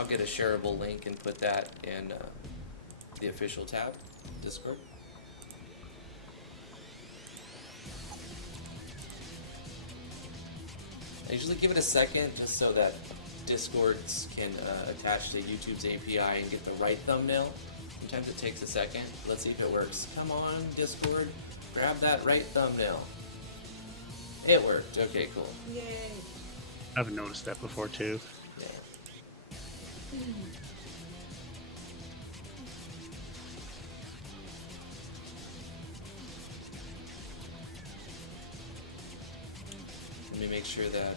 I'll get a shareable link and put that in the official tab, Discord. I usually give it a second just so that Discords can attach to YouTube's API and get the right thumbnail. Sometimes it takes a second. Let's see if it works. Come on, Discord, grab that right thumbnail. It worked. Okay, cool. Yay. I haven't noticed that before too. Yeah. Let me make sure that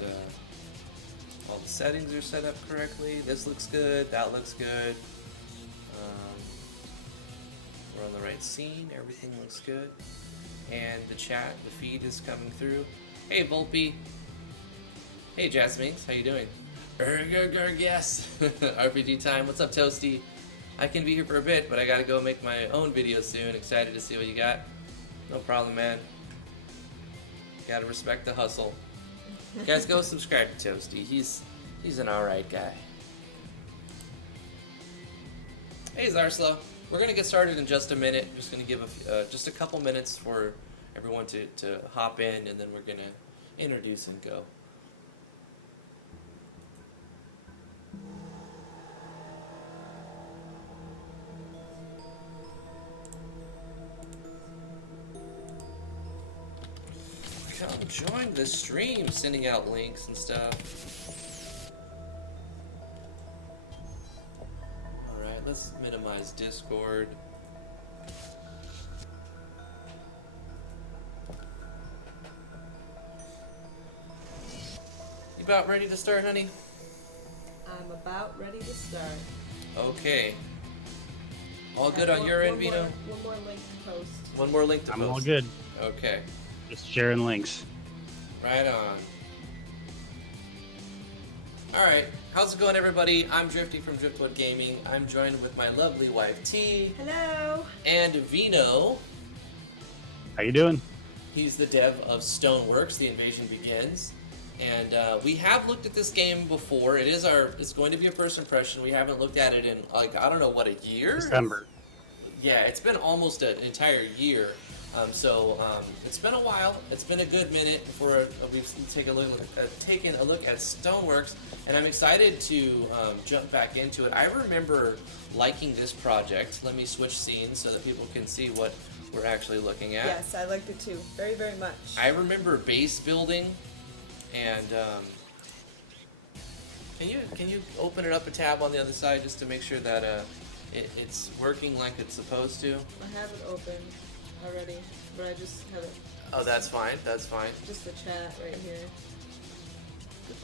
all the settings are set up correctly. This looks good. That looks good. We're on the right scene. Everything looks good. And the chat, the feed is coming through. Hey, Volpe. Hey, Jasmine. How you doing? Yes. RPG time. What's up, Toasty? I can be here for a bit, but I gotta go make my own video soon. Excited to see what you got. No problem, man. Gotta respect the hustle. Guys, go subscribe to Toasty. He's an alright guy. Hey, Zarsla. We're gonna get started in just a minute. Just gonna give just a couple minutes for everyone to hop in, and then we're gonna introduce and go. Come join the stream, sending out links and stuff. Alright, let's minimize Discord. You about ready to start, honey? I'm about ready to start. Okay. All good on your end, Veno? One more link to post. One more link to post. I'm all good. Okay. Just sharing links. Right on. Alright, how's it going, everybody? I'm Drifty from Driftwood Gaming. I'm joined with my lovely wife, T. Hello. And Veno. How you doing? He's the dev of Stoneworks, The Invasion Begins. And we have looked at this game before. It's going to be a first impression. We haven't looked at it in, like, I don't know, what, a year? December. Yeah, it's been almost an entire year. It's been a while. It's been a good minute before we've taken a look at Stoneworks, and I'm excited to jump back into it. I remember liking this project. Let me switch scenes so that people can see what we're actually looking at. Yes, I liked it too. Very, very much. I remember base building, and can you open it up a tab on the other side just to make sure that it's working like it's supposed to? I have it open already, but I just have it. Oh, that's fine. That's fine. Just the chat right here.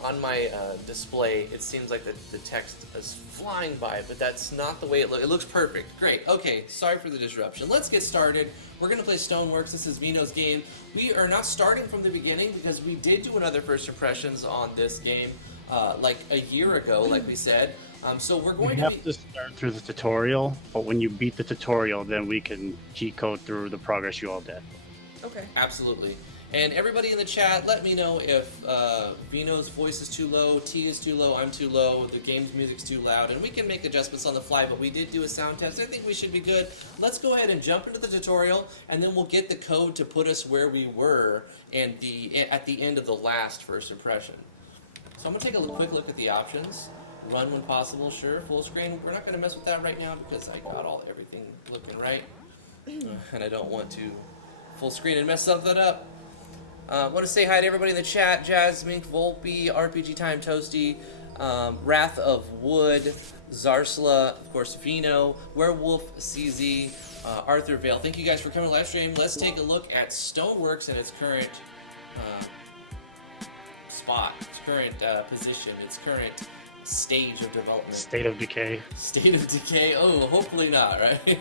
On my display, it seems like the text is flying by, but that's not the way it looks. It looks perfect. Great. Okay, sorry for the disruption. Let's get started. We're going to play Stoneworks. This is Veno's game. We are not starting from the beginning because we did do another first impressions on this game like a year ago, like we said. So we're going We have to start through the tutorial, but when you beat the tutorial, then we can cheat code through the progress you all did. Okay. Absolutely. And everybody in the chat, let me know if Veno's voice is too low, T is too low, I'm too low, the game's music's too loud, and we can make adjustments on the fly, but we did do a sound test. I think we should be good. Let's go ahead and jump into the tutorial, and then we'll get the code to put us where we were and at the end of the last first impression. So I'm going to take a quick look at the options. Run when possible, sure. Full screen, we're not going to mess with that right now because I got everything looking right. And I don't want to full screen and mess something up. I want to say hi to everybody in the chat. Jasmine, Volpe, RPG Time, Toasty, Wrath of Wood, Zarsla, of course, Veno, Werewolf, CZ, Arthur Vale. Thank you guys for coming to live stream. Let's take a look at Stoneworks in its current spot, its current position, its current stage of development. State of decay. State of decay? Oh, hopefully not, right?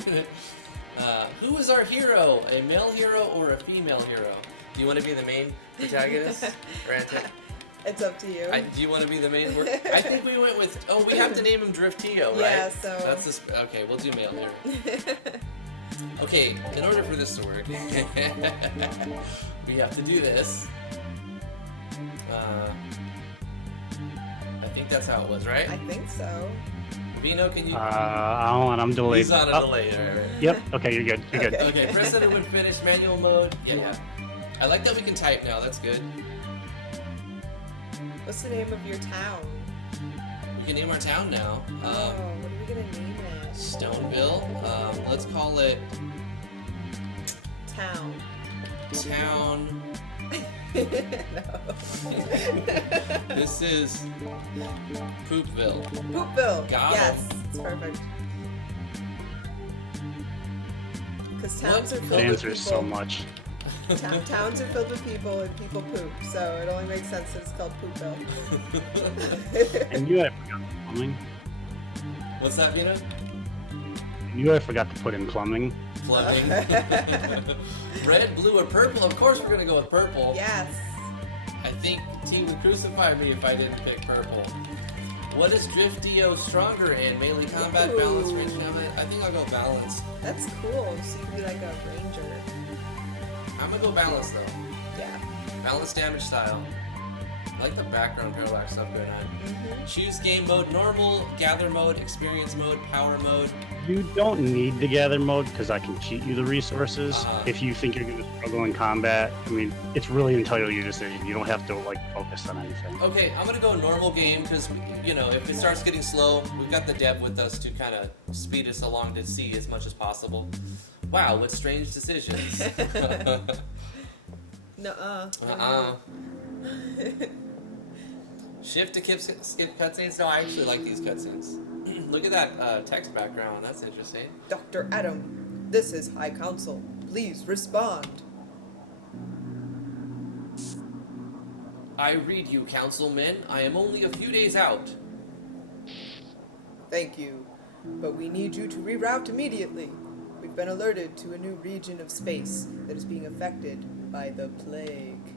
Who is our hero? A male hero or a female hero? Do you want to be the main protagonist? It's up to you. Do you want to be the main? I think we went with. Oh, we have to name him Driftio, right? Yeah. So that's this. Okay, we'll do male hero. Okay, in order for this to work, we have to do this. I think that's how it was, right? I think so. Veno, can you? I'm delayed. He's on a delay. Right. Yep. Okay, you're good. You're good. Okay, press it when finished. Manual mode. Yeah. I like that we can type now. That's good. What's the name of your town? We can name our town now. What are we gonna name it? Stoneville. Let's call it Town. Town. No. This is Poopville. Poopville. Got yes, it's perfect. Because towns are The filled with answer people. is so much. Towns are filled with people and people poop, so it only makes sense that it's called Poopville. And you had forgot the plumbing. What's that, Veno? You had forgot to put in plumbing. Plumbing. Red, blue, or purple? Of course we're gonna go with purple. Yes. I think T would crucify me if I didn't pick purple. What is Drift Dio stronger in? Melee combat, balance, range combat? I think I'll go balance. That's cool. So you can be like a ranger. I'm gonna go balance though. Yeah. Balance damage style. I like the background parallax stuff going on. Choose game mode: normal, gather mode, experience mode, power mode. You don't need the gather mode because I can cheat you the resources. If you think you're going to struggle in combat, I mean, it's really entirely your decision. You don't have to like focus on anything. Okay, I'm gonna go normal game because you know if it starts getting slow, we've got the dev with us to kind of speed us along to see as much as possible. Wow, what strange decisions. Nuh-uh. Shift to skip cutscenes. No, I actually like these cutscenes. Look at that text background. That's interesting. Dr. Adam, this is High Council. Please respond. I read you, councilmen. I am only a few days out. Thank you, but we need you to reroute immediately. We've been alerted to a new region of space that is being affected by the plague.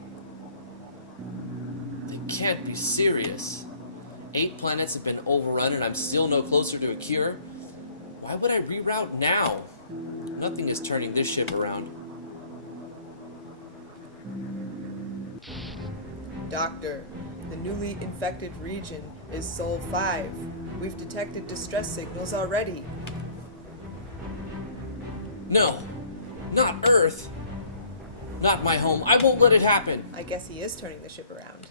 They can't be serious. 8 planets have been overrun and I'm still no closer to a cure. Why would I reroute now? Nothing is turning this ship around. Doctor, the newly infected region is Sol 5. We've detected distress signals already. No, not Earth. Not my home. I won't let it happen. I guess he is turning the ship around.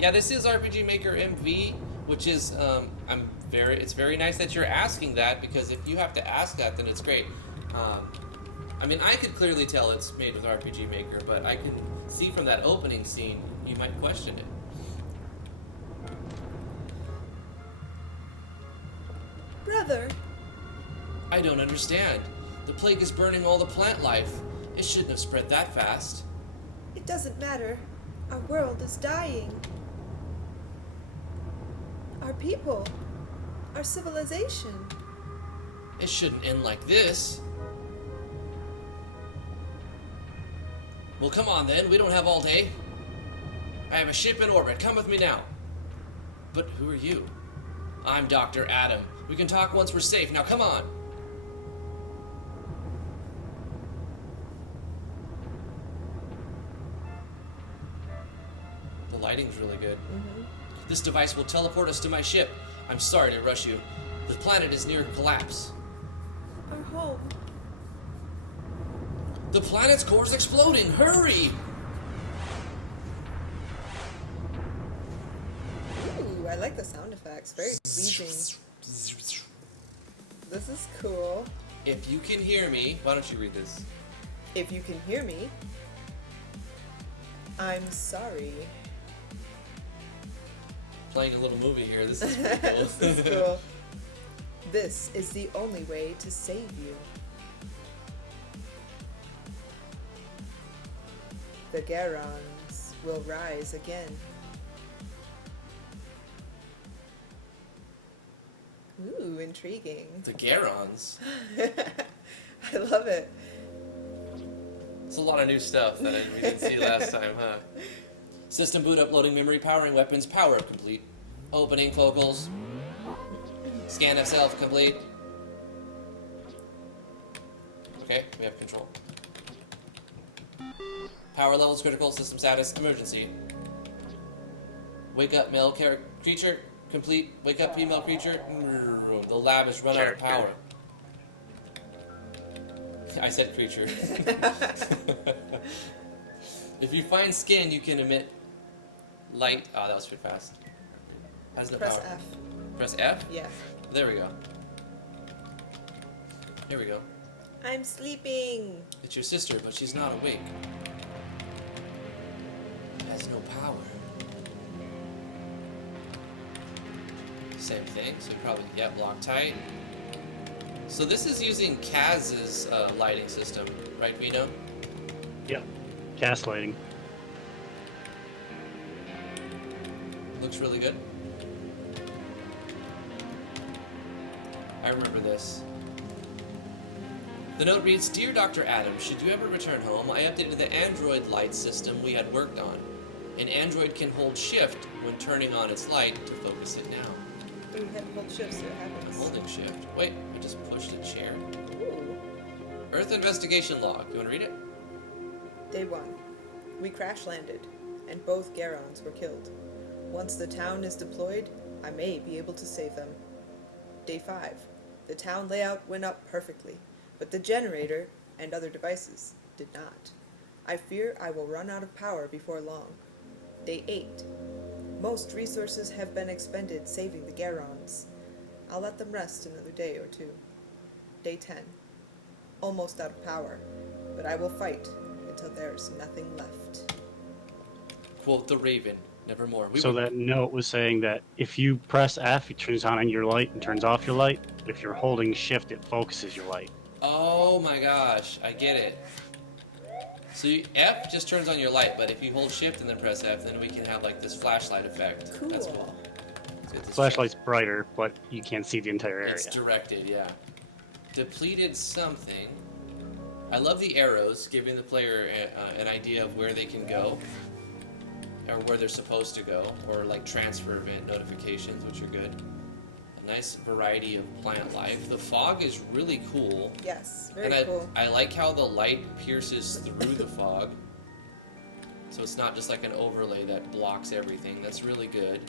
Yeah, this is RPG Maker MV, which is it's very nice that you're asking that, because if you have to ask that, then it's great. I mean, I could clearly tell it's made with RPG Maker, but I can see from that opening scene you might question it. Brother, I don't understand. The plague is burning all the plant life. It shouldn't have spread that fast. it doesn't matter. Our world is dying. Our people. Our civilization. It shouldn't end like this. Well, come on then. We don't have all day. I have a ship in orbit. Come with me now. But who are you? I'm Dr. Adam. We can talk once we're safe. Now come on. The lighting's really good. This device will teleport us to my ship. I'm sorry to rush you. The planet is near collapse. Our home. The planet's core is exploding. Hurry! Ooh, I like the sound effects. Very pleasing. This is cool. If you can hear me, why don't you read this? If you can hear me, I'm sorry. Playing a little movie here. This is pretty cool. This is cool. This is the only way to save you. The Garons will rise again. Ooh, intriguing. The Garons. I love it. It's a lot of new stuff that we didn't see last time, huh? System boot uploading memory, powering weapons, power up complete. Opening focals. Scan of self complete. Okay, we have control. Power levels critical, system status, emergency. Wake up, male creature. Complete. Wake up, female creature. The lab has run out of power. I said creature. If you find skin, you can emit light. Oh, that was too fast. How's the Press power? F. Press F? Yeah. There we go. Here we go. I'm sleeping. It's your sister, but she's not awake. Has no power. Same thing, so probably, yep, Loctite. So this is using Kaz's lighting system, right, Veno? Yep. Cast lighting. Looks really good. I remember this. The note reads, Dear Dr. Adams, should you ever return home, I updated the Android light system we had worked on. An Android can hold shift when turning on its light to focus it now. Ooh, hold shift so it happens. Holding shift. Wait, I just pushed a chair. Ooh. Earth investigation log. You want to read it? Day 1. We crash landed, and both Garons were killed. Once the town is deployed, I may be able to save them. Day 5. The town layout went up perfectly, but the generator and other devices did not. I fear I will run out of power before long. Day 8. Most resources have been expended saving the Garons. I'll let them rest another day or two. Day 10. Almost out of power, but I will fight until there's nothing left. Quote the Raven. Nevermore. That note was saying that if you press F, it turns on your light and turns off your light. But if you're holding shift, it focuses your light. Oh my gosh, I get it. So F just turns on your light, but if you hold shift and then press F, then we can have like this flashlight effect. Cool. That's cool. Let's get this Flashlight's brighter, but you can't see the entire area. It's directed, yeah. Depleted something. I love the arrows, giving the player an idea of where they can go, or where they're supposed to go, or like transfer event notifications, which are good. A nice variety of plant life. The fog is really cool. Yes, very And cool. I like how the light pierces through the fog. So it's not just like an overlay that blocks everything. That's really good.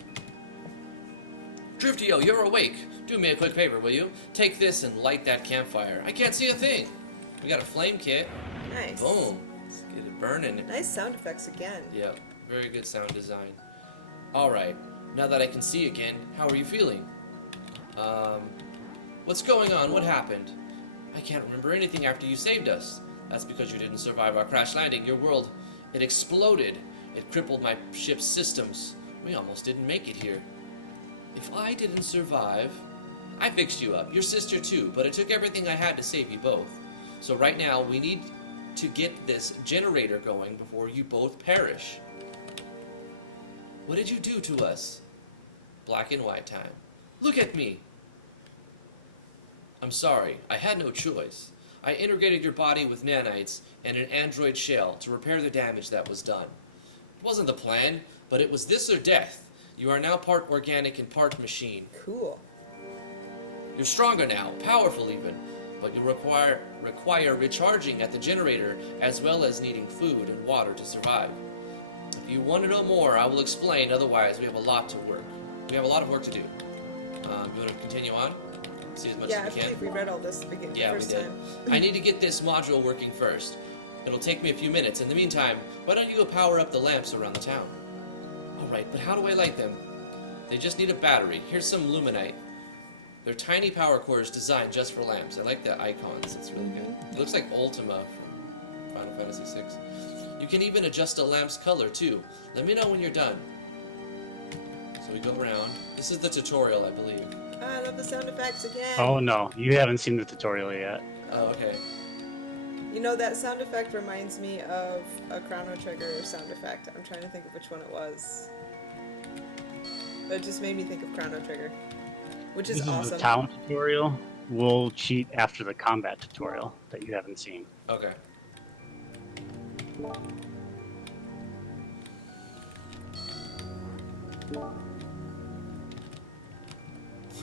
Driftio, you're awake. Do me a quick favor, will you? Take this and light that campfire. I can't see a thing. We got a flame kit. Nice. Boom. Let's get it burning. Nice sound effects again. Yeah, very good sound design. Alright, now that I can see again, how are you feeling? What's going on? What happened? I can't remember anything after you saved us. That's because you didn't survive our crash landing. Your world, it exploded. It crippled my ship's systems. We almost didn't make it here. If I didn't survive, I fixed you up. Your sister too, but it took everything I had to save you both. So right now, we need to get this generator going before you both perish. What did you do to us? Black and white time. Look at me. I'm sorry, I had no choice. I integrated your body with nanites and an android shell to repair the damage that was done. It wasn't the plan, but it was this or death. You are now part organic and part machine. Cool. You're stronger now, powerful even, but you require recharging at the generator as well as needing food and water to survive. If you want to know more, I will explain. Otherwise, we have a lot of work to do. You want to continue on? See as much Yeah, I as we can? believe we read all this the first we did. time. I need to get this module working first. It'll take me a few minutes. In the meantime, why don't you go power up the lamps around the town? Alright, but how do I light them? They just need a battery. Here's some luminite. They're tiny power cores designed just for lamps. I like the icons. It's really good. It looks like Ultima from Final Fantasy VI. You can even adjust a lamp's color, too. Let me know when you're done. So we go around. This is the tutorial, I believe. I love the sound effects again. Oh no, you haven't seen the tutorial yet. Oh, okay. You know, that sound effect reminds me of a Chrono Trigger sound effect. I'm trying to think of which one it was. But it just made me think of Chrono Trigger, which is This awesome. is the town tutorial. We'll cheat after the combat tutorial that you haven't seen. Okay.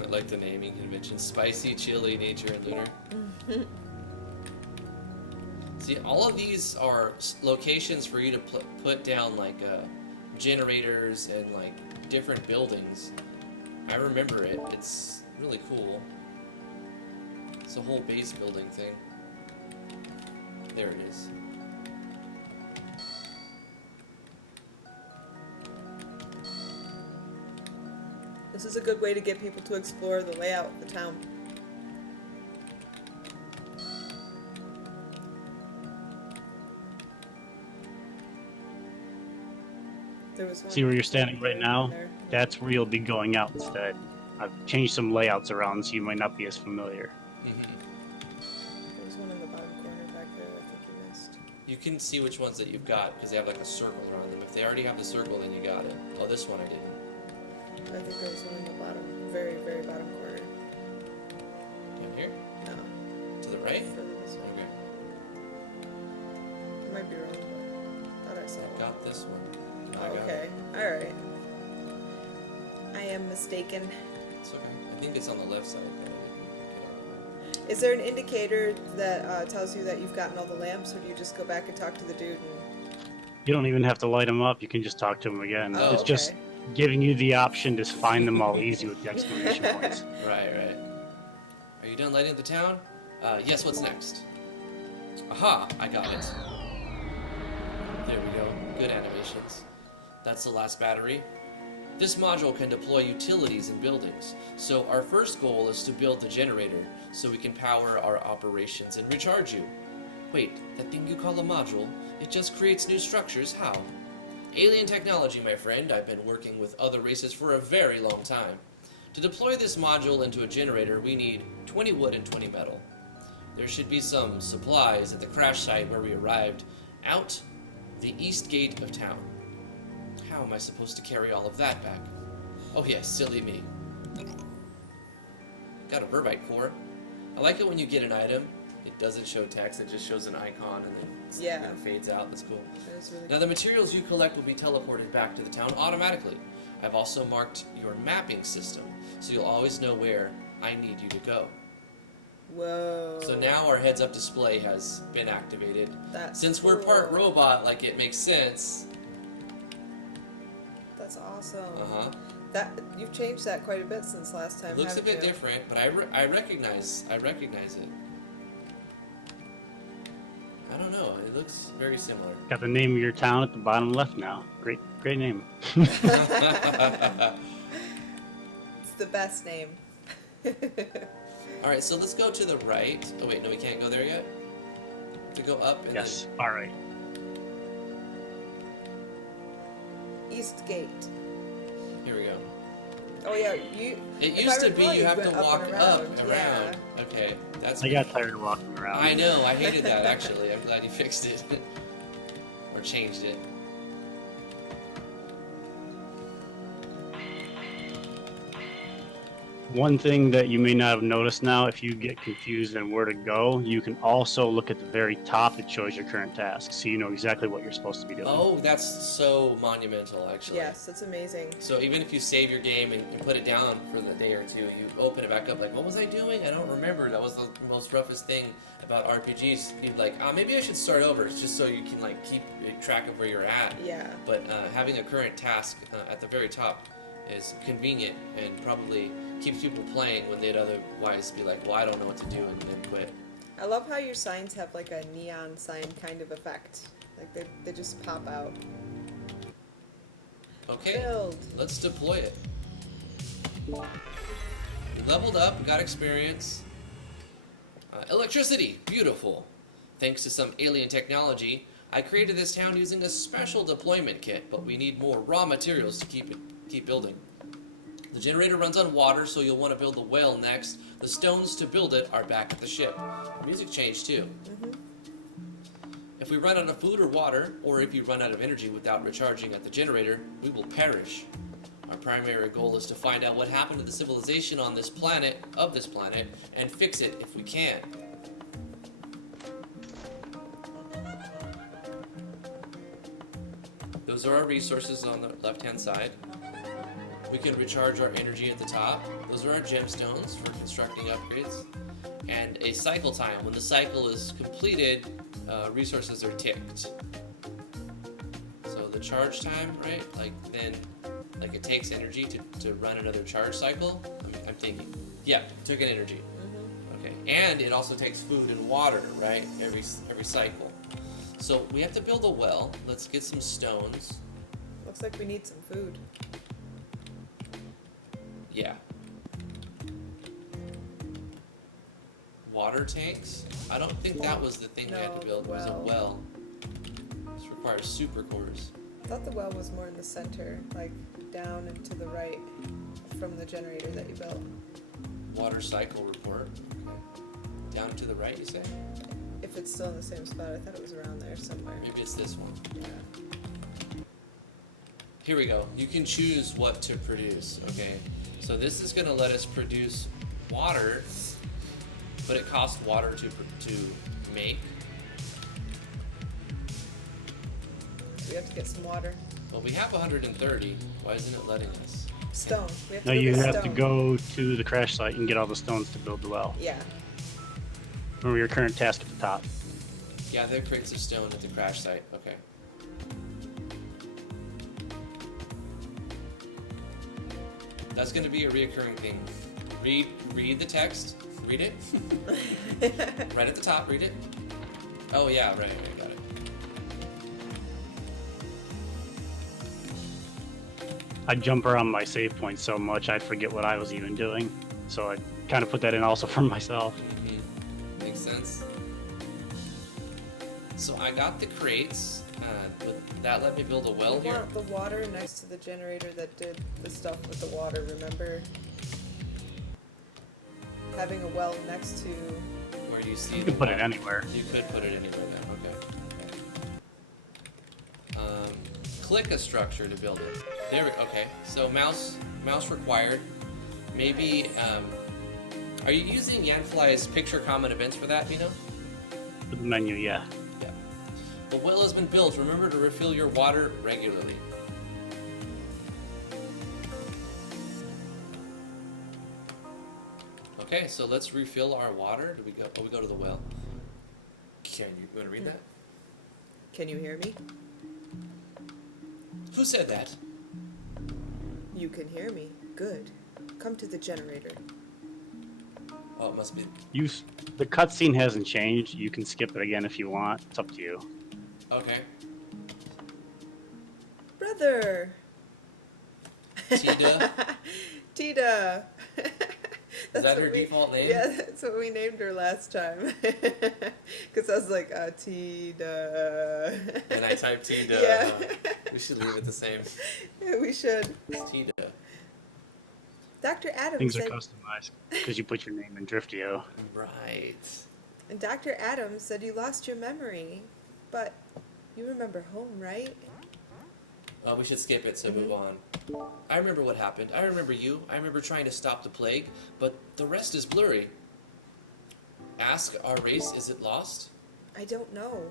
I like the naming convention. Spicy, chili, nature, and lunar. See, all of these are locations for you to put down, like, generators and, like, different buildings. I remember it. It's really cool. It's a whole base building thing. There it is. This is a good way to get people to explore the layout of the town. There was one See where you're standing right now? there. That's where you'll be going out instead. I've changed some layouts around so you might not be as familiar. There was one in the bottom corner back there I think you missed. You can see which ones that you've got because they have like a circle around them. If they already have the circle, then you got it. Oh, this one I didn't. I think there was one in the bottom, very, very bottom corner. Down here? No, To the right? further this way. Okay. I might be wrong, but thought I saw I've one. got this one. Oh, I got it. okay, alright. I am mistaken. It's okay. I think it's on the left side. But I didn't pick it up. Is there an indicator that tells you that you've gotten all the lamps, or do you just go back and talk to the dude and... You don't even have to light them up. You can just talk to them again. Oh, It's okay. just giving you the option to find them all easy with the exclamation points. Right, right. Are you done lighting the town? Yes, what's next? Aha, I got it. There we go. Good animations. That's the last battery. This module can deploy utilities in buildings, so our first goal is to build the generator so we can power our operations and recharge you. Wait, that thing you call a module, it just creates new structures, how? Alien technology, my friend. I've been working with other races for a very long time. To deploy this module into a generator, we need 20 wood and 20 metal. There should be some supplies at the crash site where we arrived, out the east gate of town. How am I supposed to carry all of that back? Oh yes, silly me. Got a verbite core. I like it when you get an item, it doesn't show text, it just shows an icon and then Yeah. it fades out. That's cool. That is really Now the materials you collect will be teleported back to the town automatically. I've also marked your mapping system, so you'll always know where I need you to go. Whoa. So now our heads-up display has been activated. That's Since we're part cool. robot, like it makes sense. That's awesome. Uh-huh. That you've changed that quite a bit since last time. It looks a haven't bit you? different, but I recognize it. I don't know. It looks very similar. Got the name of your town at the bottom left now. Great name. It's the best name. All right, so let's go to the right. Oh wait, no, we can't go there yet. To go up and Yes. All right. East Gate. then here we go. Oh yeah, you. It if used I to be recall, you have went to up walk and up around. around. Yeah. Okay, that's. I got tired of walking around. I know. I hated that actually. I'm glad you fixed it or changed it. One thing that you may not have noticed now, if you get confused on where to go, you can also look at the very top. It shows your current task, so you know exactly what you're supposed to be doing. Oh, that's so monumental, actually. Yes, that's amazing. So even if you save your game and put it down for the day or two, you open it back up like, what was I doing? I don't remember. That was the most roughest thing about RPGs. You'd like, maybe I should start over, just so you can like keep track of where you're at. Yeah. But having a current task at the very top is convenient and probably keeps people playing when they'd otherwise be like, well, I don't know what to do, and quit. I love how your signs have like a neon sign kind of effect. Like they just pop out. Okay, Build. let's deploy it. We leveled up, we got experience. Electricity, beautiful. Thanks to some alien technology, I created this town using a special deployment kit, but we need more raw materials to keep building. The generator runs on water, so you'll want to build the well next. The stones to build it are back at the ship. The music changed too. If we run out of food or water, or if you run out of energy without recharging at the generator, we will perish. Our primary goal is to find out what happened to the civilization on this planet, and fix it if we can. Those are our resources on the left-hand side. We can recharge our energy at the top. Those are our gemstones for constructing upgrades. And a cycle time. When the cycle is completed, resources are ticked. So the charge time, right? Like then Like it takes energy to run another charge cycle? I'm thinking. Yeah, it took an energy. Okay, and it also takes food and water, right? Every cycle. So we have to build a well. Let's get some stones. Looks like we need some food. Yeah. Water tanks? I don't think that was the thing we had to build. It was a well. This requires super cores. I thought the well was more in the center, like down and to the right from the generator that you built. Water cycle report. Okay. Down to the right, you say? If it's still in the same spot, I thought it was around there somewhere. Maybe it's this one. Yeah. Here we go. You can choose what to produce, okay? So this is going to let us produce water, but it costs water to make. So we have to get some water. Well, we have 130. Why isn't it letting us? Stone. We have to No, go you get have stone. to go to the crash site and get all the stones to build the well. Yeah. Remember your current task at the top. Yeah, there are crates of stone at the crash site. Okay. That's going to be a reoccurring thing. Read the text. Read it. Right at the top, read it. Oh yeah, right, got it. I jump around my save points so much I'd forget what I was even doing. So I kind of put that in also for myself. Makes sense. So I got the crates. Would that let me build a well We here? want the water next to the generator that did the stuff with the water, remember? Having a well next to... Where you see You the can put it water. anywhere. You could put it anywhere then, okay. Click a structure to build it. There we okay. So mouse required. Maybe are you using Yanfly's picture comment events for that, Veno? For the menu, yeah. Yeah. The well has been built. Remember to refill your water regularly. Okay, so let's refill our water. Do we go? Oh, we go to the well. Can you want to read that? Can you hear me? Who said that? You can hear me. Good. Come to the generator. Oh, it must be. The cutscene hasn't changed. You can skip it again if you want. It's up to you. Okay. Brother! Tida. Tida! Is that her what we- default name? Yeah, that's what we named her last time. Because I was like, Tida. And I typed Tida. Yeah. We should leave it the same. Yeah, we should. It's Tida. Dr. Adams Things are said, customized because you put your name in Driftio. Right. and Dr. Adams said you lost your memory, but you remember home, right? Oh, we should skip it, so move on. I remember what happened. I remember you. I remember trying to stop the plague, but the rest is blurry. Ask our race, is it lost? I don't know.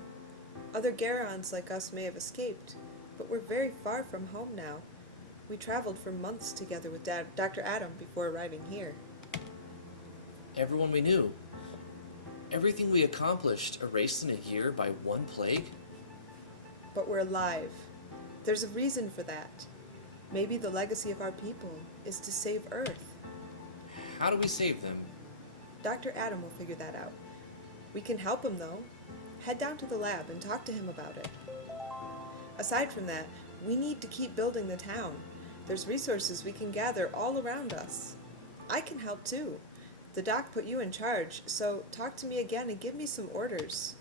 Other Garons like us may have escaped, but we're very far from home now. We traveled for months together with Dr. Adam before arriving here. Everyone we knew. Everything we accomplished erased in a year by one plague? But we're alive. There's a reason for that. Maybe the legacy of our people is to save Earth. How do we save them? Dr. Adam will figure that out. We can help him, though. Head down to the lab and talk to him about it. Aside from that, we need to keep building the town. There's resources we can gather all around us. I can help, too. The doc put you in charge, so talk to me again and give me some orders.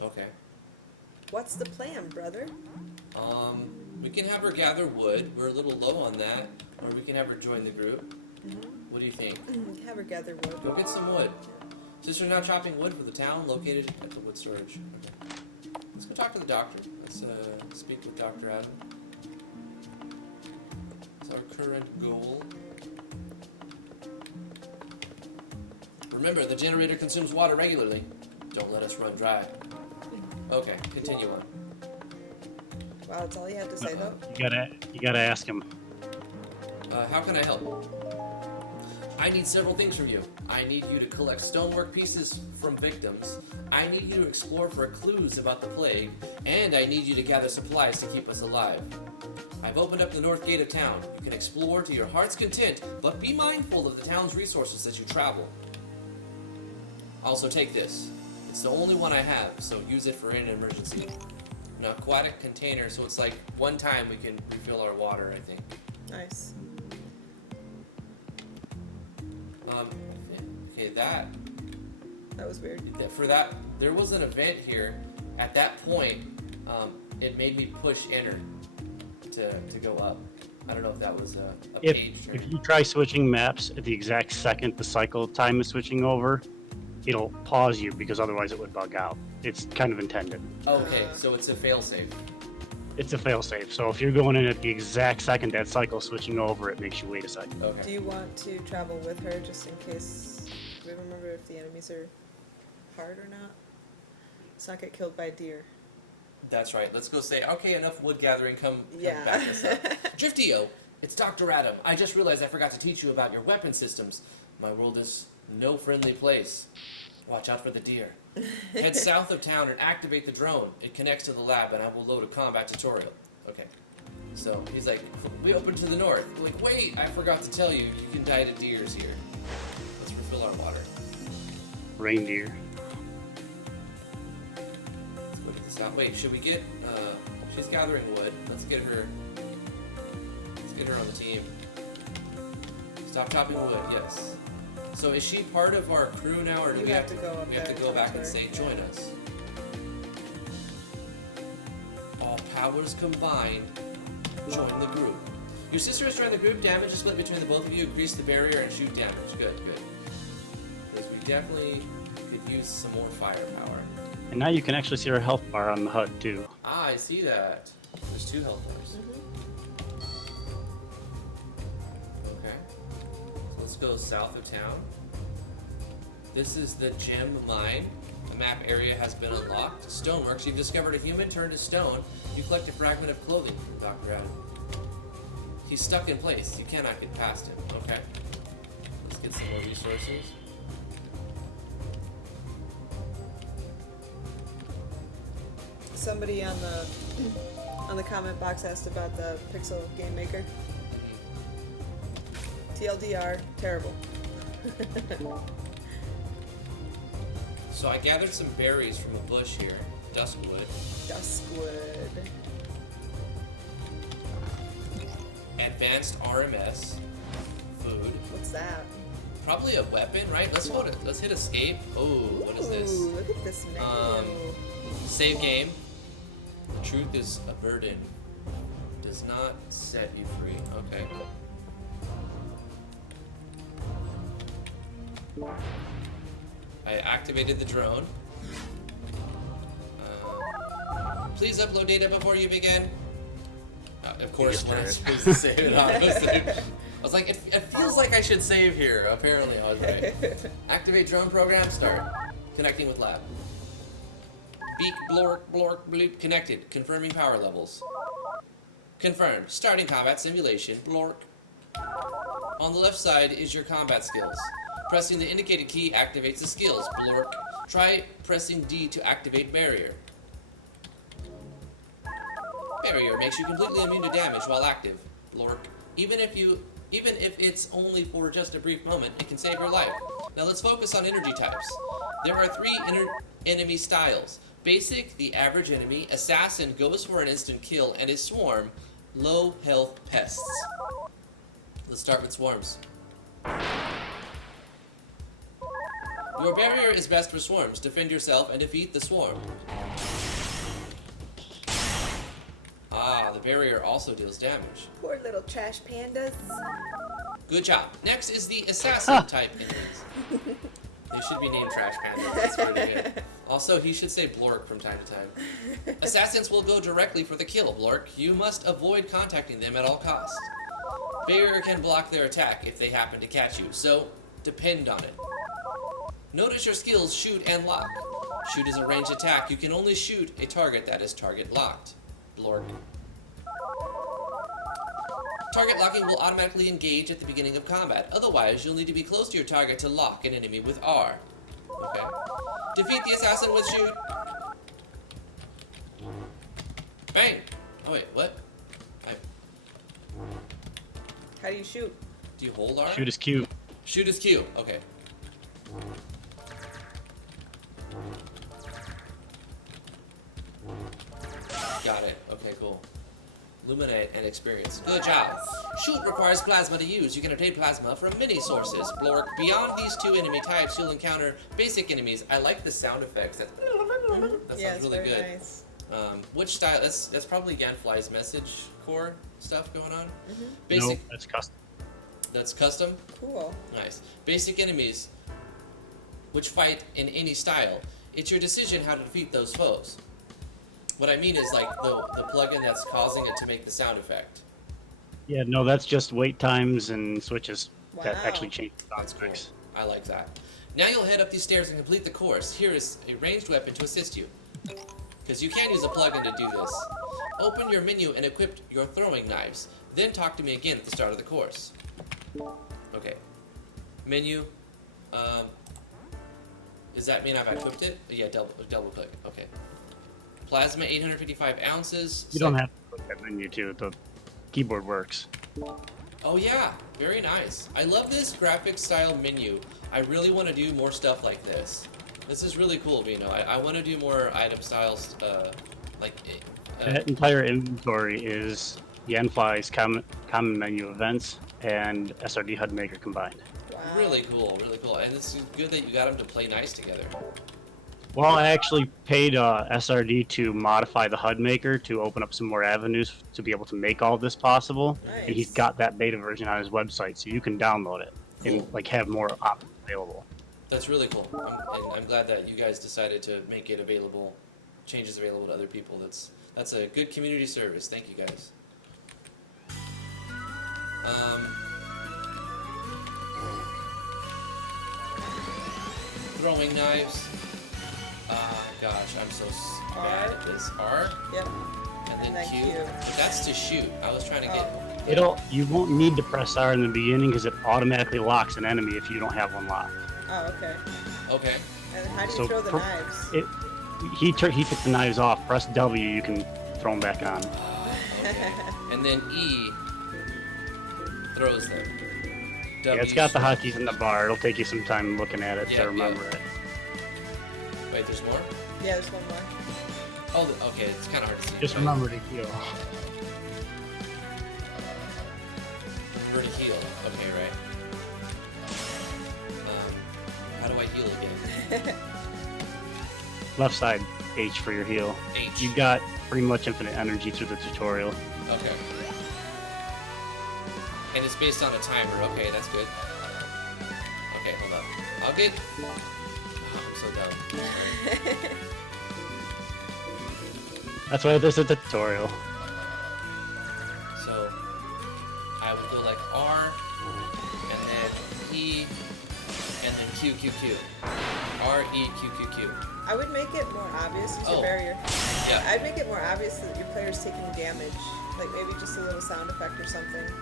Okay. What's the plan, brother? We can have her gather wood. We're a little low on that. Or we can have her join the group. What do you think? Have her gather wood. Go get some wood. Sister's now chopping wood for the town located at the wood storage. Okay. Let's go talk to the doctor. Let's speak with Dr. Adam. It's our current goal. Remember, the generator consumes water regularly. Don't let us run dry. Okay, continue on. Wow, that's all you had to say, though? You gotta ask him. How can I help? I need several things from you. I need you to collect stonework pieces from victims. I need you to explore for clues about the plague. And I need you to gather supplies to keep us alive. I've opened up the north gate of town. You can explore to your heart's content, but be mindful of the town's resources as you travel. Also take this. It's the only one I have, so use it for an emergency. An aquatic container, so it's like one time we can refill our water, I think. Nice. Okay, that was weird. for that, there was an event here. At that point, it made me push enter to go up. I don't know if that was a page turn. If you try switching maps at the exact second the cycle time is switching over, it'll pause you because otherwise it would bug out. It's kind of intended. Okay, so it's a failsafe. It's a failsafe. So if you're going in at the exact second that cycle's switching over, it makes you wait a second. Okay. Do you want to travel with her just in case? Do we remember if the enemies are hard or not? Let's not get killed by a deer. That's right. Let's go say, okay, enough wood gathering. Come Yeah. back us up. Driftio, it's Dr. Adam. I just realized I forgot to teach you about your weapon systems. My world is no friendly place. Watch out for the deer. Head south of town and activate the drone. It connects to the lab, and I will load a combat tutorial. Okay. So he's like, we open to the north. We're like, wait, I forgot to tell you, you can die to deers here. Let's refill our water. Reindeer. Let's go get this out. Wait, should we get? She's gathering wood. Let's get her. Let's get her on the team. Stop chopping wood. Yes. So is she part of our crew now, or do we have to go up we have to there go and back talk and to her? say join us? All powers combined, join the group. Your sister has joined the group. Damage is split between the both of you. Increase the barrier and shoot damage. Good, good. Because we definitely could use some more firepower. And now you can actually see our health bar on the HUD too. Ah, I see that. There's 2 health bars. Okay. So let's go south of town. This is the gem mine. The map area has been unlocked. Stoneworks, you've discovered a human turned to stone. You collect a fragment of clothing from Dr. Adam. He's stuck in place. You cannot get past him. Okay. Let's get some more resources. Somebody on the comment box asked about the Pixel Game Maker. TLDR, terrible. So I gathered some berries from a bush here. Duskwood. Duskwood. Advanced RMS. Food. What's that? Probably a weapon, right? Let's hit escape. Oh, what is this? Ooh, look at this menu. Save game. The truth is a burden. Does not set you free. Okay. I activated the drone. Please upload data before you begin. Of course, we're not supposed to save it. I was like, it feels like I should save here. Apparently, I was right. Activate drone program. Start. Connecting with lab. Beak, blork, blork, bloop. Connected. Confirming power levels. Confirmed. Starting combat simulation. Blork. On the left side is your combat skills. Pressing the indicated key activates the skills. Blork. Try pressing D to activate barrier. Barrier makes you completely immune to damage while active. Blork. Even if it's only for just a brief moment, it can save your life. Now let's focus on energy types. There are 3 enemy styles. Basic, the average enemy. Assassin goes for an instant kill, and is swarm, low health pests. Let's start with swarms. Your barrier is best for swarms. Defend yourself and defeat the swarm. Ah, the barrier also deals damage. Poor little trash pandas. Good job. Next is the assassin type enemies. They should be named trash pandas. That's pretty good. Also, he should say blork from time to time. Assassins will go directly for the kill, blork. You must avoid contacting them at all costs. Barrier can block their attack if they happen to catch you, so depend on it. Notice your skills shoot and lock. Shoot is a ranged attack. You can only shoot a target that is target locked. Blork. Target locking will automatically engage at the beginning of combat. Otherwise, you'll need to be close to your target to lock an enemy with R. Okay. Defeat the assassin with shoot. Bang! Oh wait, what? How do you shoot? Do you hold R? Shoot his Q. Shoot his Q. Okay. Got it. Okay, cool. Illuminate and experience. Good job. Shoot requires plasma to use. You can obtain plasma from many sources. Blork, beyond these two enemy types, you'll encounter basic enemies. I like the sound effects. That Yeah, sounds it's really very good. nice. Which style? That's probably Ganfly's message core stuff going on. Mm-hmm. Basic. Nope, that's custom. That's custom. Cool. Nice. Basic enemies, which fight in any style. It's your decision how to defeat those foes. What I mean is like the plugin that's causing it to make the sound effect. Yeah, no, that's just wait times and switches that Wow. actually change the sound That's cool. specs. I like that. Now you'll head up these stairs and complete the course. Here is a ranged weapon to assist you. Because you can use a plugin to do this. Open your menu and equip your throwing knives. Then talk to me again at the start of the course. Okay. Menu. Does that mean I've equipped it? Yeah, double click. Okay. Plasma 855 ounces. You don't have to put that menu too. The keyboard works. Oh yeah, very nice. I love this graphic style menu. I really want to do more stuff like this. This is really cool, Veno. I want to do more item styles, That entire inventory is Yanfly's common menu events and SRD HUD Maker combined. Wow. really cool, really cool. And it's good that you got them to play nice together. Well, I actually paid SRD to modify the HUD Maker to open up some more avenues to be able to make all this possible. Nice. And he's got that beta version on his website, so you can download it Cool. and like have more options available. That's really cool. I'm glad that you guys decided to make it available, changes available to other people. That's a good community service. Thank you guys. Throwing knives. Gosh, I'm so bad at this. R Yep. and then then Q. Q. But that's to shoot. I was trying to get. Oh. You won't need to press R in the beginning because it automatically locks an enemy if you don't have one locked. Oh, okay. Okay. And how do you So throw the per- knives? He took the knives off. Press W, you can throw them back on. Okay. And then E throws them. Yeah, it's got the hotkeys in the bar. It'll take you some time looking at it Yeah, to remember yeah. it. Wait, there's more? Yeah, there's one more. Oh, okay. It's kind of hard to see. Just remember to heal. Where to heal. Okay, right. How do I heal again? Left side H for your heal. H. You got pretty much infinite energy through the tutorial. Okay. And it's based on a timer. Okay, that's good. Okay, hold up. I'll get... Oh, I'm so dumb. That's why there's a tutorial. So, I would go like R, and then E, and then Q, Q, Q. R, E, Q, Q, Q. I would make it more obvious to Oh. barrier. Yeah. I'd make it more obvious that your player's taking damage. Like maybe just a little sound effect or something.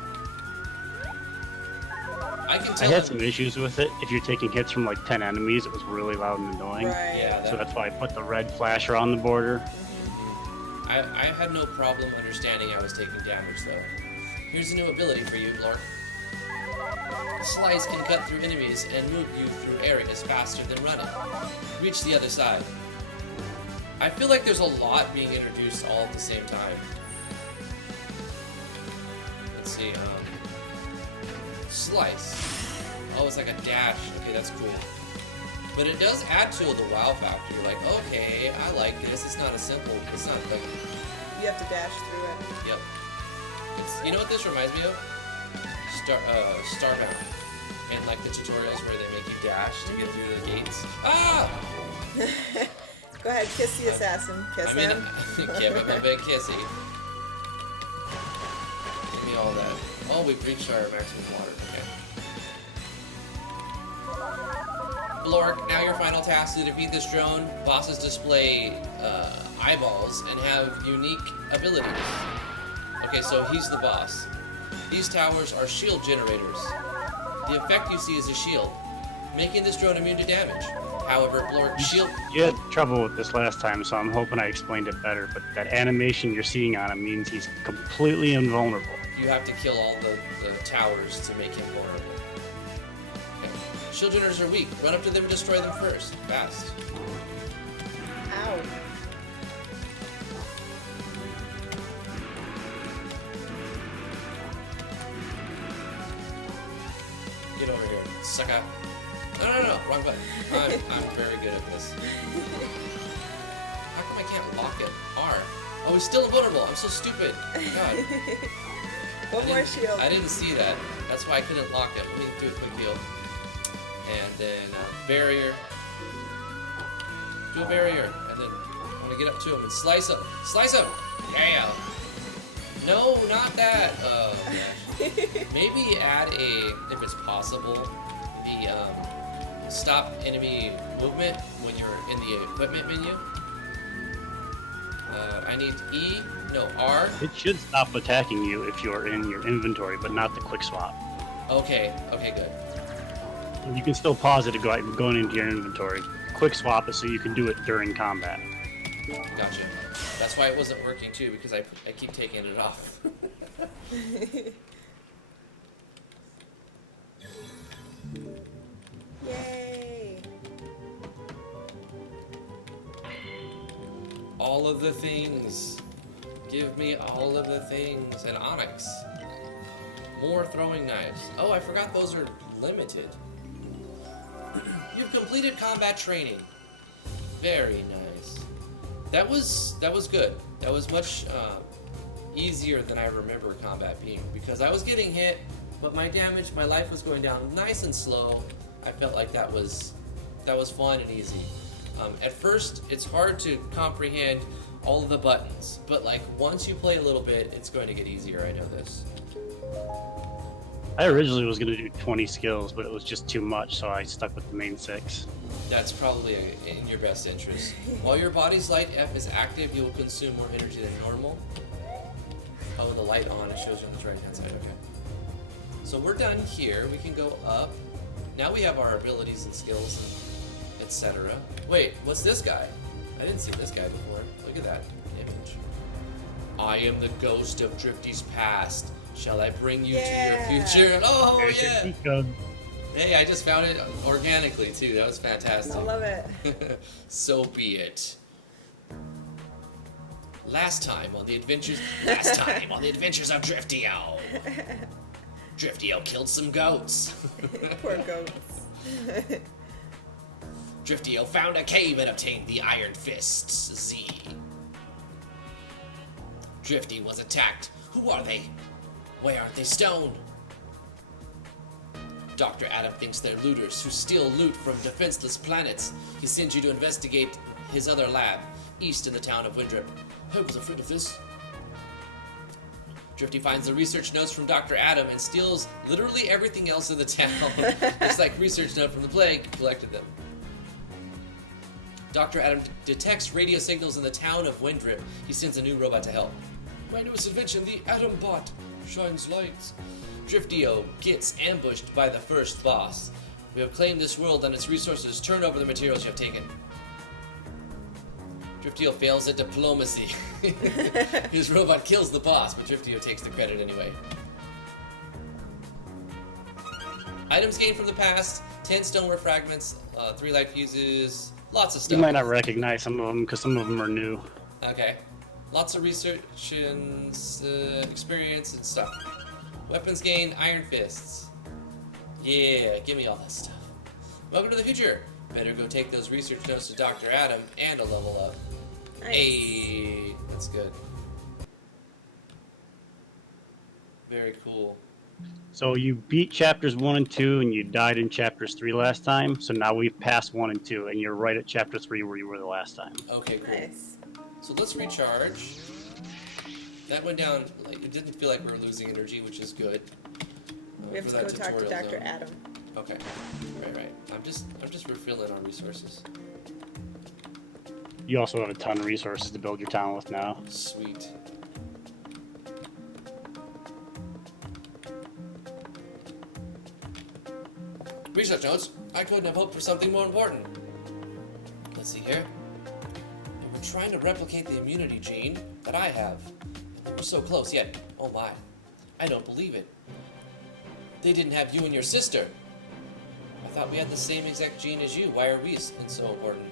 I can I tell had them- some issues with it. If you're taking hits from like 10 enemies, it was really loud and annoying. Right. Yeah, So that, that's why I put the red flasher on the border. I had no problem understanding I was taking damage, though. Here's a new ability for you, Blork. Slice can cut through enemies and move you through areas faster than running. Reach the other side. I feel like there's a lot being introduced all at the same time. Let's see, Slice. Oh, it's like a dash. Okay, that's cool. But it does add to the wow factor. You're like, okay, I like this. It's not it's not like, You have to dash through it. yep. You know what this reminds me of? Starbound. And like the tutorials where they make you dash to get through the gates. Ah! Go ahead, kiss the assassin. Kiss I mean, him. give him a big kissy. Give me all that. Oh, we've reached our maximum water. Okay. Blork, now your final task to defeat this drone. Bosses display eyeballs and have unique abilities. Okay, so he's the boss. These towers are shield generators. The effect you see is a shield, making this drone immune to damage. However, Blork's shield... You had trouble with this last time, so I'm hoping I explained it better. But that animation you're seeing on him means he's completely invulnerable. you have to kill all the towers to make him vulnerable. Okay. Childreners are weak. Run up to them and destroy them first. Fast. Ow. Get over here, sucker. No, wrong button. I'm very good at this. How come I can't lock it? R. Oh, he's still invulnerable. I'm so stupid. God. One more shield. I didn't see that. That's why I couldn't lock it. Let me do a quick heal. And then barrier. Do a barrier. And then I want to get up to him and slice him. Slice him! Yeah! No, not that. Oh, gosh. Maybe add if it's possible, the stop enemy movement when you're in the equipment menu. I need E, no, R. It should stop attacking you if you're in your inventory, but not the quick swap. Okay, good. You can still pause it to go going into your inventory. Quick swap is so you can do it during combat. Gotcha. That's why it wasn't working too, because I keep taking it off. Yay! All of the things. Give me all of the things. And onyx. More throwing knives. Oh, I forgot those are limited. You've completed combat training. Very nice. That was good. That was much easier than I remember combat being, because I was getting hit, but my life was going down nice and slow. I felt like that was fun and easy. At first, it's hard to comprehend all of the buttons, but like once you play a little bit, it's going to get easier. I know this. I originally was going to do 20 skills, but it was just too much, so I stuck with the main 6. That's probably in your best interest. While your body's light F is active, you will consume more energy than normal. Oh, the light on, it shows you on the right hand side, okay. So we're done here, we can go up. Now we have our abilities and skills, and etc. Wait, what's this guy? I didn't see this guy before. Look at that image. I am the ghost of Drifty's past. Shall I bring you to your future? Oh, There's your yeah! cheat code. Hey, I just found it organically, too. That was fantastic. I love it. So be it. Last time on the adventures of Drifty-O. Drifty-O killed some goats. Poor goats. Drifty-O found a cave and obtained the Iron Fists Z. Drifty was attacked. Who are they? Why aren't they stone? Dr. Adam thinks they're looters who steal loot from defenseless planets. He sends you to investigate his other lab, east in the town of Windrip. I was afraid of this. Drifty finds the research notes from Dr. Adam and steals literally everything else in the town. Just like research note from the plague, he collected them. Dr. Adam detects radio signals in the town of Windrip. He sends a new robot to help. My newest invention, the Atom Bot, shines lights. Drifty-O gets ambushed by the first boss. We have claimed this world and its resources. Turn over the materials you have taken. Drifty-O fails at diplomacy. His robot kills the boss, but Drifty-O takes the credit anyway. Items gained from the past: 10 stoneware fragments, 3 light fuses, lots of stuff. You might not recognize some of them because some of them are new. Okay. Lots of research and experience and stuff. Weapons gained, Iron Fists. Yeah, give me all that stuff. Welcome to the future. Better go take those research notes to Dr. Adam and a level up. Nice. Hey, that's good. Very cool. So you beat chapters 1 and 2, and you died in chapters 3 last time. So now we've passed 1 and 2, and you're right at chapter 3 where you were the last time. Okay, cool. Nice. So let's recharge. That went down, like, it didn't feel like we were losing energy, which is good. We have for to go that talk to tutorial Dr. zone. Adam. Okay. Right. I'm just refilling our resources. You also have a ton of resources to build your town with now. Sweet. Research notes. I couldn't have hoped for something more important. Let's see here. We're trying to replicate the immunity gene that I have. We're so close yet. Oh my. I don't believe it. They didn't have you and your sister. I thought we had the same exact gene as you. Why are we so important?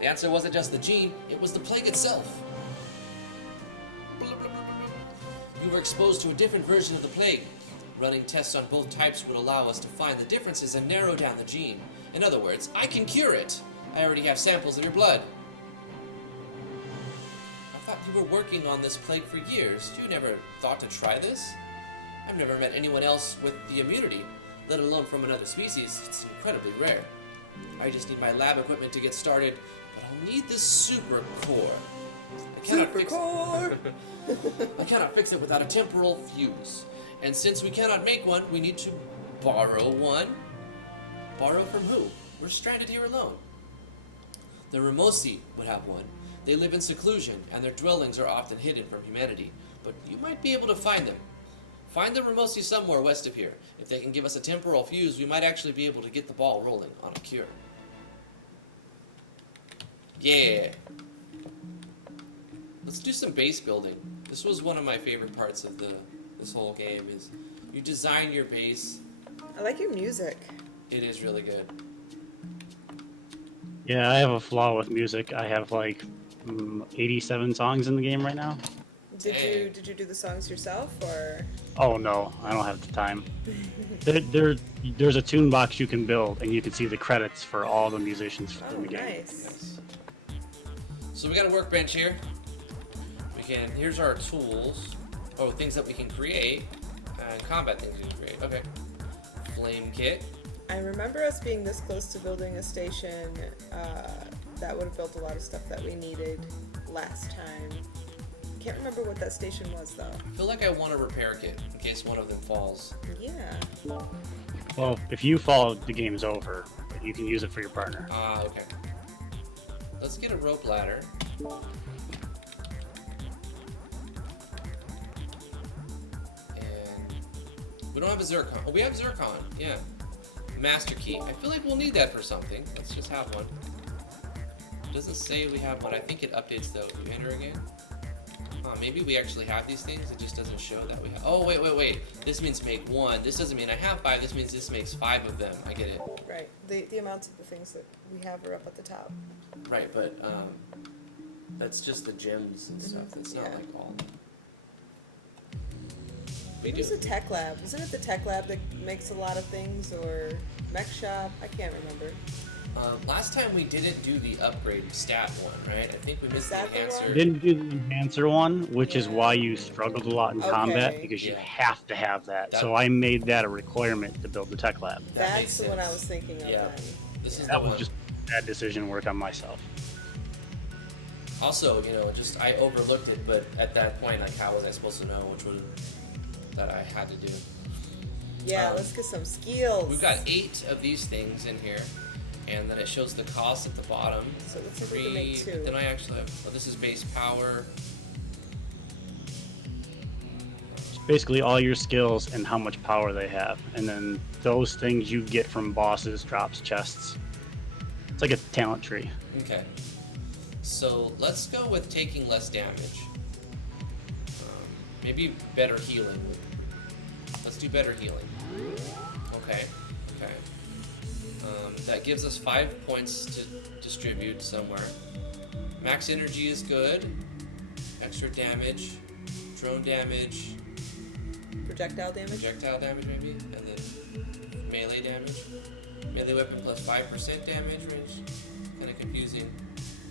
The answer wasn't just the gene, it was the plague itself. You were exposed to a different version of the plague. Running tests on both types would allow us to find the differences and narrow down the gene. In other words, I can cure it. I already have samples of your blood. I thought you were working on this plague for years. You never thought to try this? I've never met anyone else with the immunity, let alone from another species. It's incredibly rare. I just need my lab equipment to get started, but I'll need this super core. I cannot fix it without a temporal fuse. And since we cannot make one, we need to borrow one. Borrow from who? We're stranded here alone. The Ramosi would have one. They live in seclusion, and their dwellings are often hidden from humanity. But you might be able to find them. Find the Ramosi somewhere west of here. If they can give us a temporal fuse, we might actually be able to get the ball rolling on a cure. Yeah. Let's do some base building. This was one of my favorite parts of this whole game is you design your base. I like your music. It is really good. Yeah, I have a flaw with music. I have like 87 songs in the game right now. Did you do the songs yourself or? Oh no, I don't have the time. There's a tune box you can build, and you can see the credits for all the musicians Oh, in the game. nice. So we got a workbench here. Here's our tools. Oh, things that we can create. And combat things we can create. Okay. Flame kit. I remember us being this close to building a station that would have built a lot of stuff that we needed last time. Can't remember what that station was though. I feel like I want a repair kit in case one of them falls. Yeah. Well, if you fall, the game's over. You can use it for your partner. Okay. Let's get a rope ladder. And we don't have a zircon. Oh, we have zircon. Yeah. Master key. I feel like we'll need that for something. Let's just have one. It doesn't say we have one. I think it updates though. You enter again. Maybe we actually have these things. It just doesn't show that we have. Oh, wait. This means make one. This doesn't mean I have 5. This means this makes 5 of them. I get it. Right. The amounts of the things that we have are up at the top. Right, but that's just the gems and stuff. That's not Yeah. like all. It was a tech lab. Wasn't it the tech lab that makes a lot of things, or mech shop? I can't remember. Last time we didn't do the upgrade stat one, right? I think we missed the that the one? enhancer. You didn't do the enhancer one, which is Yeah. why you struggled a lot in combat, Okay. because you Yeah. have to have that. So I made that a requirement to build the tech lab. That makes That's the one I sense. was thinking of Yeah. then. This is That the was one. just a bad decision work on myself. Also, just I overlooked it, but at that point, like, how was I supposed to know which one that I had to do? Yeah, let's get some skills. We've got 8 of these things in here, and then it shows the cost at the bottom. So let's see if we can make 2. But then I actually have. Oh, this is base power. It's basically all your skills and how much power they have. And then those things you get from bosses, drops, chests. It's like a talent tree. Okay. So let's go with taking less damage. Maybe better healing. Let's do better healing. Okay. That gives us 5 points to distribute somewhere. Max energy is good. Extra damage. Drone damage. Projectile damage? Projectile damage maybe. And then melee damage. Melee weapon plus 5% damage range. Kind of confusing.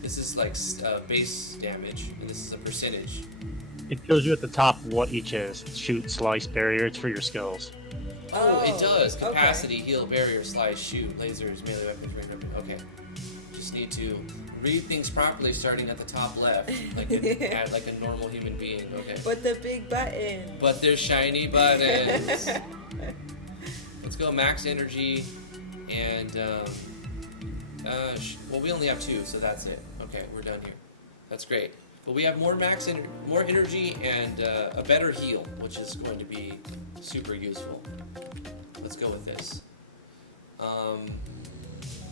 This is like base damage, and this is a percentage. It shows you at the top what each is. Shoot, slice, barrier. It's for your skills. Oh, it Oh, does. okay. Capacity, heal, barrier, slice, shoot, lasers, melee weapons, range weapon. Okay. Just need to read things properly starting at the top left, like a normal human being. Okay. But the big button. But there's shiny buttons. Let's go max energy, and well, we only have 2, so that's it. Okay, we're done here. That's great. But we have more more energy and a better heal, which is going to be super useful. Let's go with this.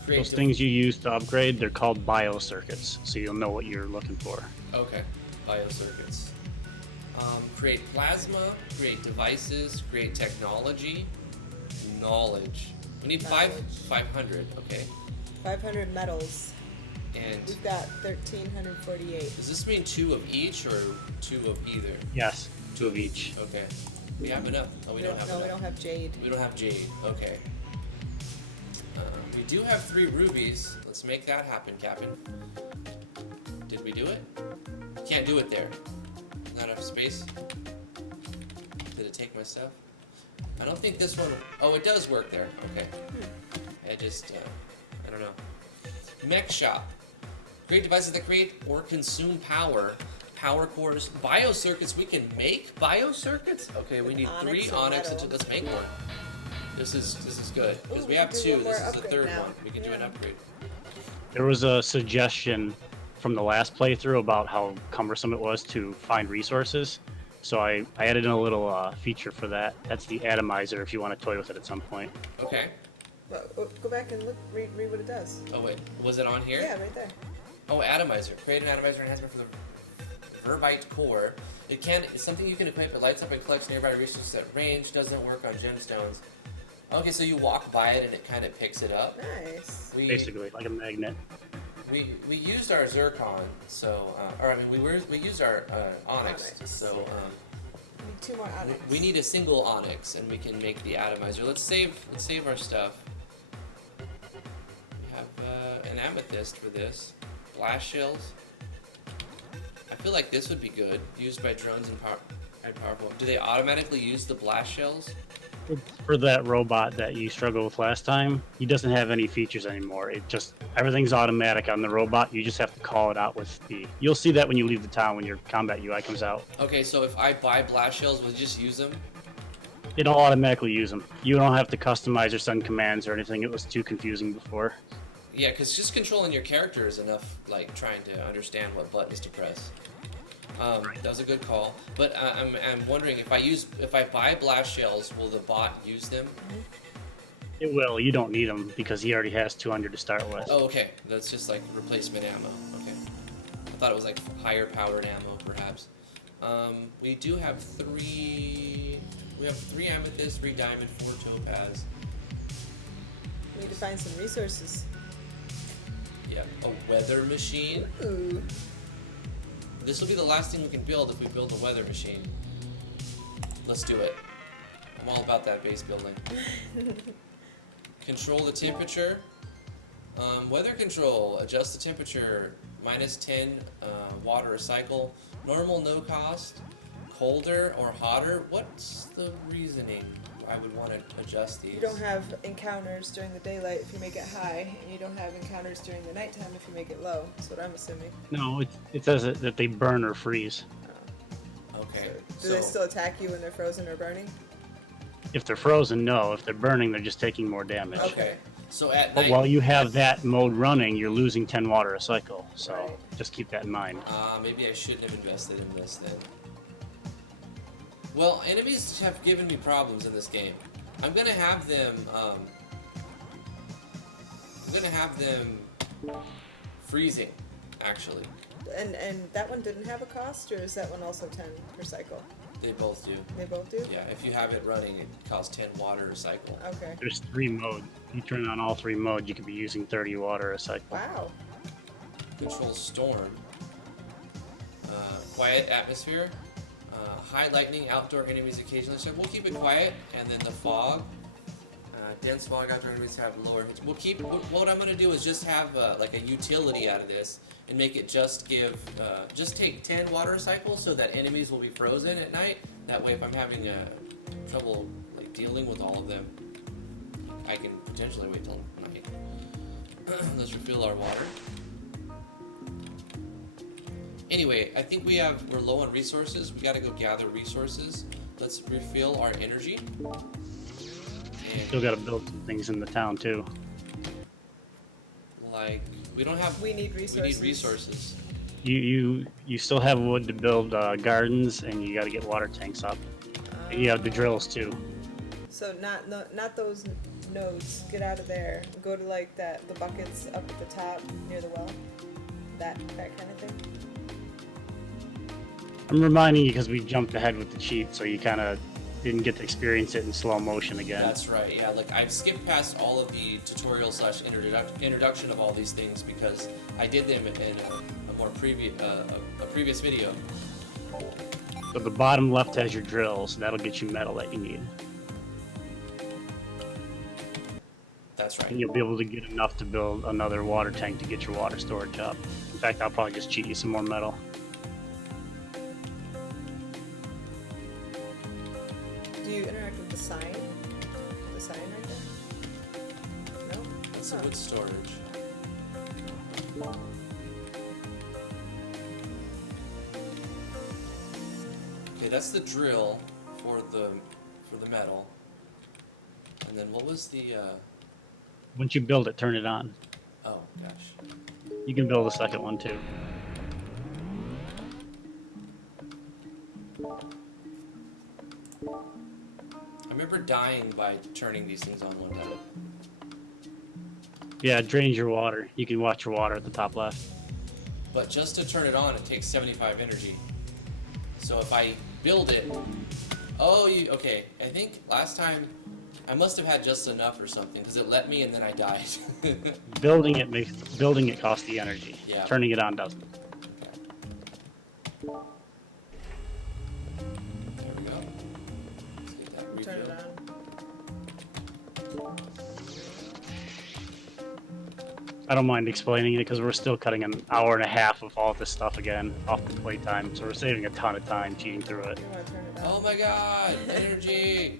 Those things you use to upgrade, they're called biocircuits, so you'll know what you're looking for. Okay, biocircuits. Create plasma, create devices, create technology, knowledge. We need Knowledge. 500, okay. 500 metals. And We've got 1,348. does this mean 2 of each or 2 of either? Yes, 2 of each. Okay. We have enough. Oh, we don't have No, enough. we don't have jade. We don't have jade. Okay. We do have 3 rubies. Let's make that happen, Captain. Did we do it? Can't do it there. Not enough space. Did it take my stuff? I don't think this one. Oh, it does work there. Okay. I just. I don't know. Mech shop. Create devices that create or consume power. Power cores, biocircuits. We can make biocircuits. Okay, we need Onyx 3 and onyx. metal. And let's make one. This is good because Ooh, we we have can do 2. one more This is the upgrade 3rd now. one. We can do an Yeah. upgrade. There was a suggestion from the last playthrough about how cumbersome it was to find resources. So I added in a little feature for that. That's the atomizer if you want to toy with it at some point. Okay. Well, go back and look. Read what it does. Oh wait, was it on here? Yeah, right there. Oh, atomizer. Create an atomizer enhancement for the verbite core. It's something you can equip. It lights up and collects nearby resources at range. Doesn't work on gemstones. Okay, so you walk by it and it kind of picks it up. Nice. Basically, like a magnet. We used our zircon, so we used our onyx. Onyx. So We need 2 more onyx. we need a single onyx, and we can make the atomizer. Let's save our stuff. We have an amethyst for this. Blast shells. I feel like this would be good, used by drones and powerful. Do they automatically use the blast shells? For that robot that you struggled with last time, he doesn't have any features anymore. It just everything's automatic on the robot. You just have to call it out with the. You'll see that when you leave the town when your combat UI comes out. Okay, so if I buy blast shells, will it just use them? It'll automatically use them. You don't have to customize or send commands or anything. It was too confusing before. Yeah, because just controlling your character is enough, like, trying to understand what buttons to press. That was a good call. But I'm wondering, if I buy blast shells, will the bot use them? It will. You don't need them because he already has 200 to start with. Oh, okay. That's just like replacement ammo. Okay. I thought it was like higher powered ammo, perhaps. We do have 3... We have 3 amethyst, 3 diamond, 4 topaz. We need to find some resources. Yeah, a weather machine. Ooh. This will be the last thing we can build if we build a weather machine. Let's do it. I'm all about that base building. Control the temperature. Weather control. Adjust the temperature. -10 water recycle. Normal, no cost. Colder or hotter. What's the reasoning I would want to adjust these? You don't have encounters during the daylight if you make it high, and you don't have encounters during the nighttime if you make it low. That's what I'm assuming. No, it says that they burn or freeze. Okay. Do they still attack you when they're frozen or burning? If they're frozen, no. If they're burning, they're just taking more damage. Okay. So at But night. while you have that mode running, you're losing 10 water a cycle. So Right. just keep that in mind. Maybe I shouldn't have invested in this then. Well, enemies have given me problems in this game. I'm gonna have them. Freezing, actually. And that one didn't have a cost, or is that one also 10 per cycle? They both do. They both do? Yeah, if you have it running, it costs 10 water a cycle. Okay. There's 3 modes. You turn on all 3 modes, you could be using 30 water a cycle. Wow. Control storm. Quiet atmosphere. High lightning, outdoor enemies occasionally. So we'll keep it quiet, and then the fog. Dense fog, outdoor enemies have lower hits. We'll keep. What I'm gonna do is just have like a utility out of this, and make it just give, just take 10 water cycles, so that enemies will be frozen at night. That way, if I'm having trouble like dealing with all of them, I can potentially wait till night. Let's refill our water. Anyway, I think we're low on resources. We gotta go gather resources. Let's refill our energy. And Still got to build some things in the town too. like, we don't have. We need resources. We need resources. You still have wood to build gardens, and you got to get water tanks up. And you have the drills too. So not those nodes. Get out of there. Go to like the buckets up at the top near the well. That kind of thing. I'm reminding you because we jumped ahead with the cheat, so you kind of didn't get to experience it in slow motion again. That's right. Yeah, like I've skipped past all of the tutorial slash introduction of all these things because I did them in a more previous a previous video. So the bottom left has your drills. That'll get you metal that you need. That's right. And you'll be able to get enough to build another water tank to get your water storage up. In fact, I'll probably just cheat you some more metal. Do you interact with the sign? The sign right there? No? That's Huh. a wood storage. Okay, that's the drill for the metal. And then what was the Once you build it, turn it on. oh gosh. You can build a second one too. I remember dying by turning these things on one time. Yeah, it drains your water. You can watch your water at the top left. But just to turn it on, it takes 75 energy. So if I build it, okay. I think last time I must have had just enough or something because it let me and then I died. Building it costs the energy. Yeah. Turning it on doesn't. There we go. Let's get that Turn it refill. on. I don't mind explaining it because we're still cutting an hour and a half of all this stuff again off the playtime, so we're saving a ton of time cheating through it. You want to turn it on? Oh my god, energy!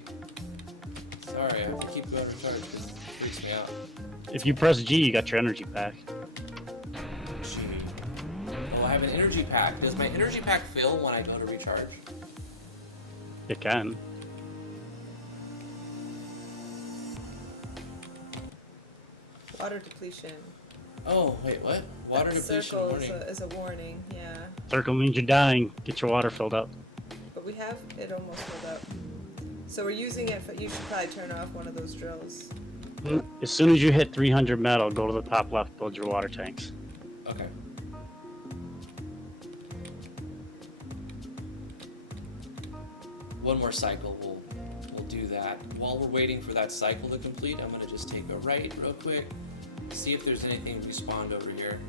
Sorry, I have to keep going recharged because it freaks me out. If you press G, you got your energy pack. Gee. Oh, I have an energy pack. Does my energy pack fill when I go to recharge? It can. Water depletion. Oh, wait, what? Water That depletion circle warning. is a warning, yeah. Circle means you're dying. Get your water filled up. But we have it almost filled up. So we're using it for, you should probably turn off one of those drills. As soon as you hit 300 metal, go to the top left, build your water tanks. Okay. One more cycle, we'll do that. While we're waiting for that cycle to complete, I'm gonna just take a right real quick, see if there's anything respawned over here.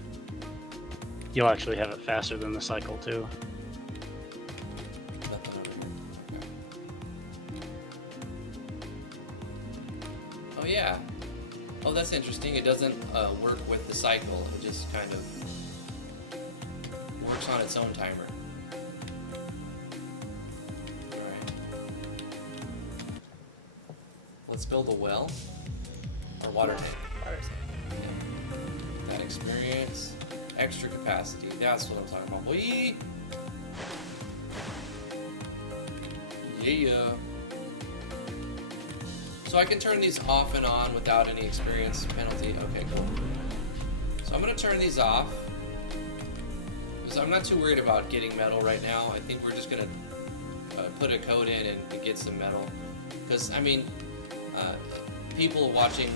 You'll actually have it faster than the cycle too. Nothing over here. Okay. Oh yeah. Oh, that's interesting. It doesn't work with the cycle. It just kind of works on its own timer. Alright. Let's build a well. Or water tank. Water tank. Yeah. That experience. Extra capacity. That's what I'm talking about. Whee! Yeah. So I can turn these off and on without any experience penalty. Okay, cool. So I'm gonna turn these off because I'm not too worried about getting metal right now. I think we're just gonna put a code in and get some metal. Because I mean, people watching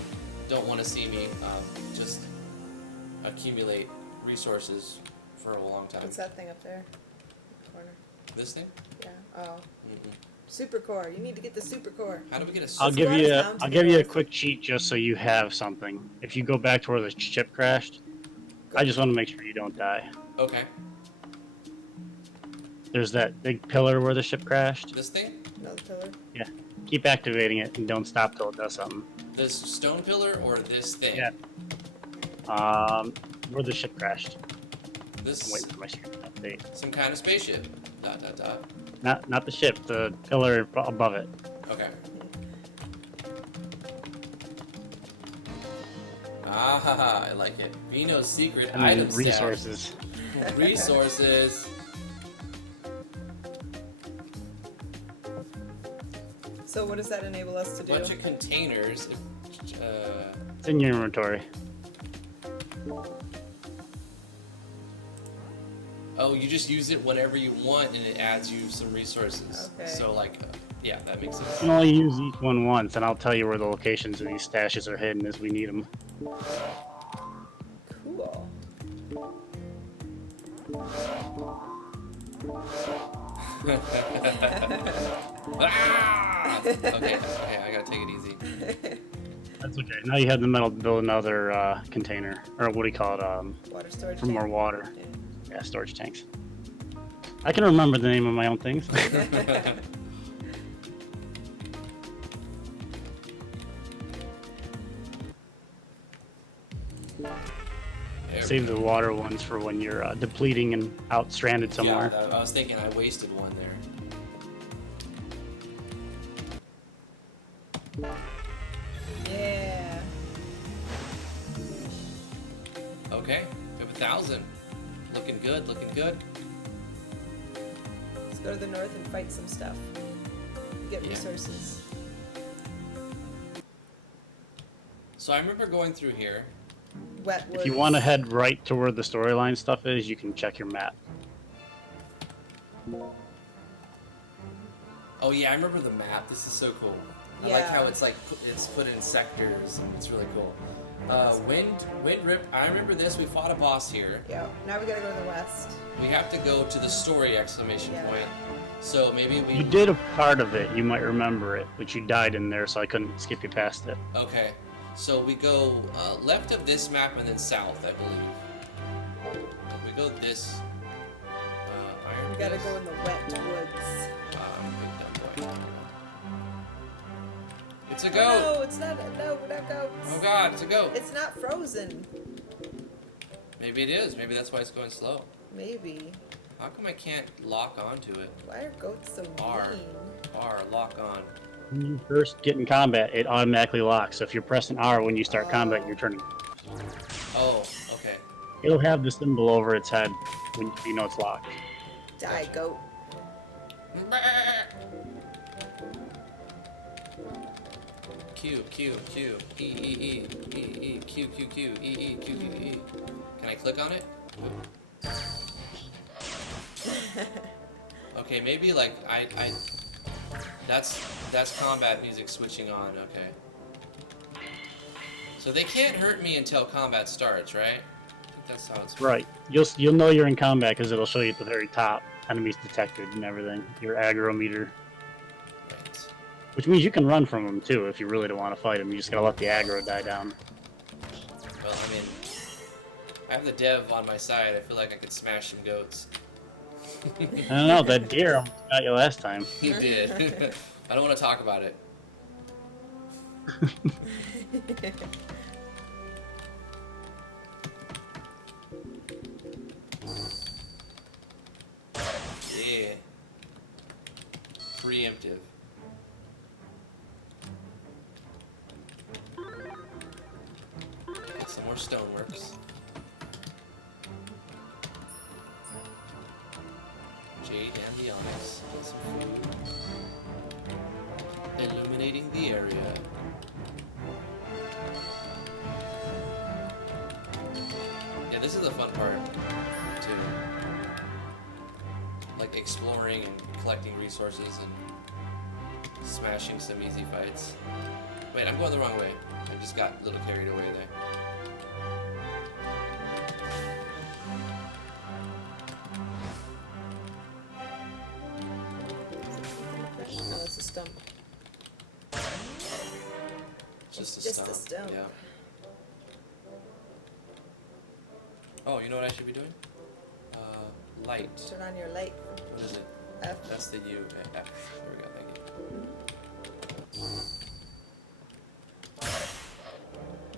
don't want to see me just accumulate resources for a long time. What's that thing up there? In the corner. This thing? Yeah. Oh. Mm-mm. Super core. You need to get the super core. How do we get a? I'll Let's give go you down to I'll the give you a north. quick cheat just so you have something. If you go back to where the ship crashed, I just want to make sure you don't die. Okay. There's that big pillar where the ship crashed. This thing? Another pillar. Yeah. Keep activating it and don't stop till it does something. This stone pillar or this thing? Yeah. Where the ship crashed. I'm This waiting for my screen to update. some kind of spaceship. Dot dot dot. Not the ship, the pillar above it. Okay. Ah, I like it. Veno's secret And item then stash. resources. Resources. So what does that enable us to do? Bunch of containers. It's in your inventory. Oh, you just use it whenever you want, and it adds you some resources. Okay. So like, yeah, that makes sense. You can only use each one once, and I'll tell you where the locations of these stashes are hidden as we need them. Cool. Ah! Okay, I gotta take it easy. That's okay. Now you have the metal to build another container, or what do you call it? Water storage For more tank. water. Yeah. Yeah, storage tanks. I can remember the name of my own things. Save the water ones for when you're depleting and out stranded somewhere. Yeah, I was thinking I wasted one there. Yeah. Okay, we have 1,000. Looking good, looking good. Let's go to the north and fight some stuff. Get Yeah. resources. So I remember going through here. Wet woods. If you want to head right to where the storyline stuff is, you can check your map. Oh yeah, I remember the map. This is so cool. I like Yeah. how it's like it's put in sectors. It's really cool. Wind rip. I remember this. We fought a boss here. Yeah. Now we gotta go to the west. We have to go to the story exclamation Yeah. point. So maybe we. You did a part of it, you might remember it, but you died in there, so I couldn't skip you past it. Okay. So we go left of this map and then south, I believe. We go this. Iron We gotta Fist. go in the wet woods. Big dumb boy. It's a Oh, goat. no, it's not. No, we're not goats. Oh god, it's a goat. It's not frozen. Maybe it is. Maybe that's why it's going slow. Maybe. How come I can't lock onto it? Why are goats so R. mean? R, lock on. When you first get in combat, it automatically locks. So if you're pressing R when you start combat, you're turning. Oh, okay. It'll have the symbol over its head when you know it's locked. Die, goat. Q, Q, Q, E, E, E, E, E, Q, Q, Q, E, E, Q, Q, E. Can I click on it? Okay, maybe like that's combat music switching on, okay. So they can't hurt me until combat starts, right? I think that's how it's Right. You'll know you're in combat because it'll show you at the very top enemies detected and everything. Your aggro meter, right. which means you can run from them too if you really don't want to fight them. You just gotta let the aggro die down. Well, I mean, I have the dev on my side. I feel like I could smash some goats. I don't know, that deer almost got you last time. He did. I don't want to talk about it. Yeah. Preemptive. Get some more Stoneworks. Jade and the Onyx. Get some food. Illuminating the area. Yeah, this is the fun part, too. Like exploring and collecting resources and smashing some easy fights. Wait, I'm going the wrong way. I just got a little carried away there. No, it's a stump. Just a Just a stump. stump. Yeah. Oh, you know what I should be doing? Light. Turn on your light. What is it? F. That's the U. F. There we go. Thank you.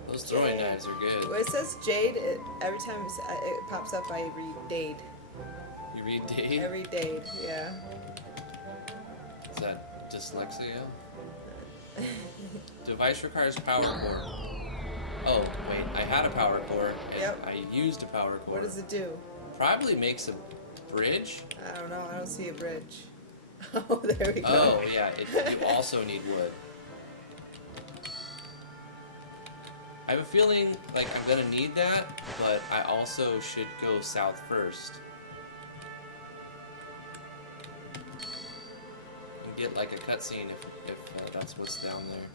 Those throwing Yeah. knives are good. When it says Jade, every time it pops up, I read Dade. You read Dave? Every Dade, yeah. Is that dyslexia? Device requires power core. Oh, wait. I had a power core, and Yep. I used a power core. What does it do? Probably makes a bridge. I don't know. I don't see a bridge. Oh, there we go. Oh, yeah. You also need wood. I have a feeling like I'm gonna need that, but I also should go south first. And get like a cutscene if that's what's down there.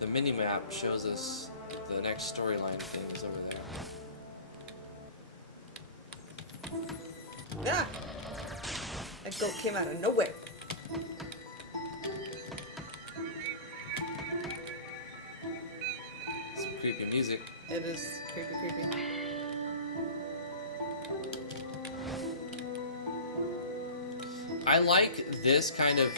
The mini-map shows us the next storyline things over there. Ah! That goat came out of nowhere. Some creepy music. It is creepy, creepy. I like this kind of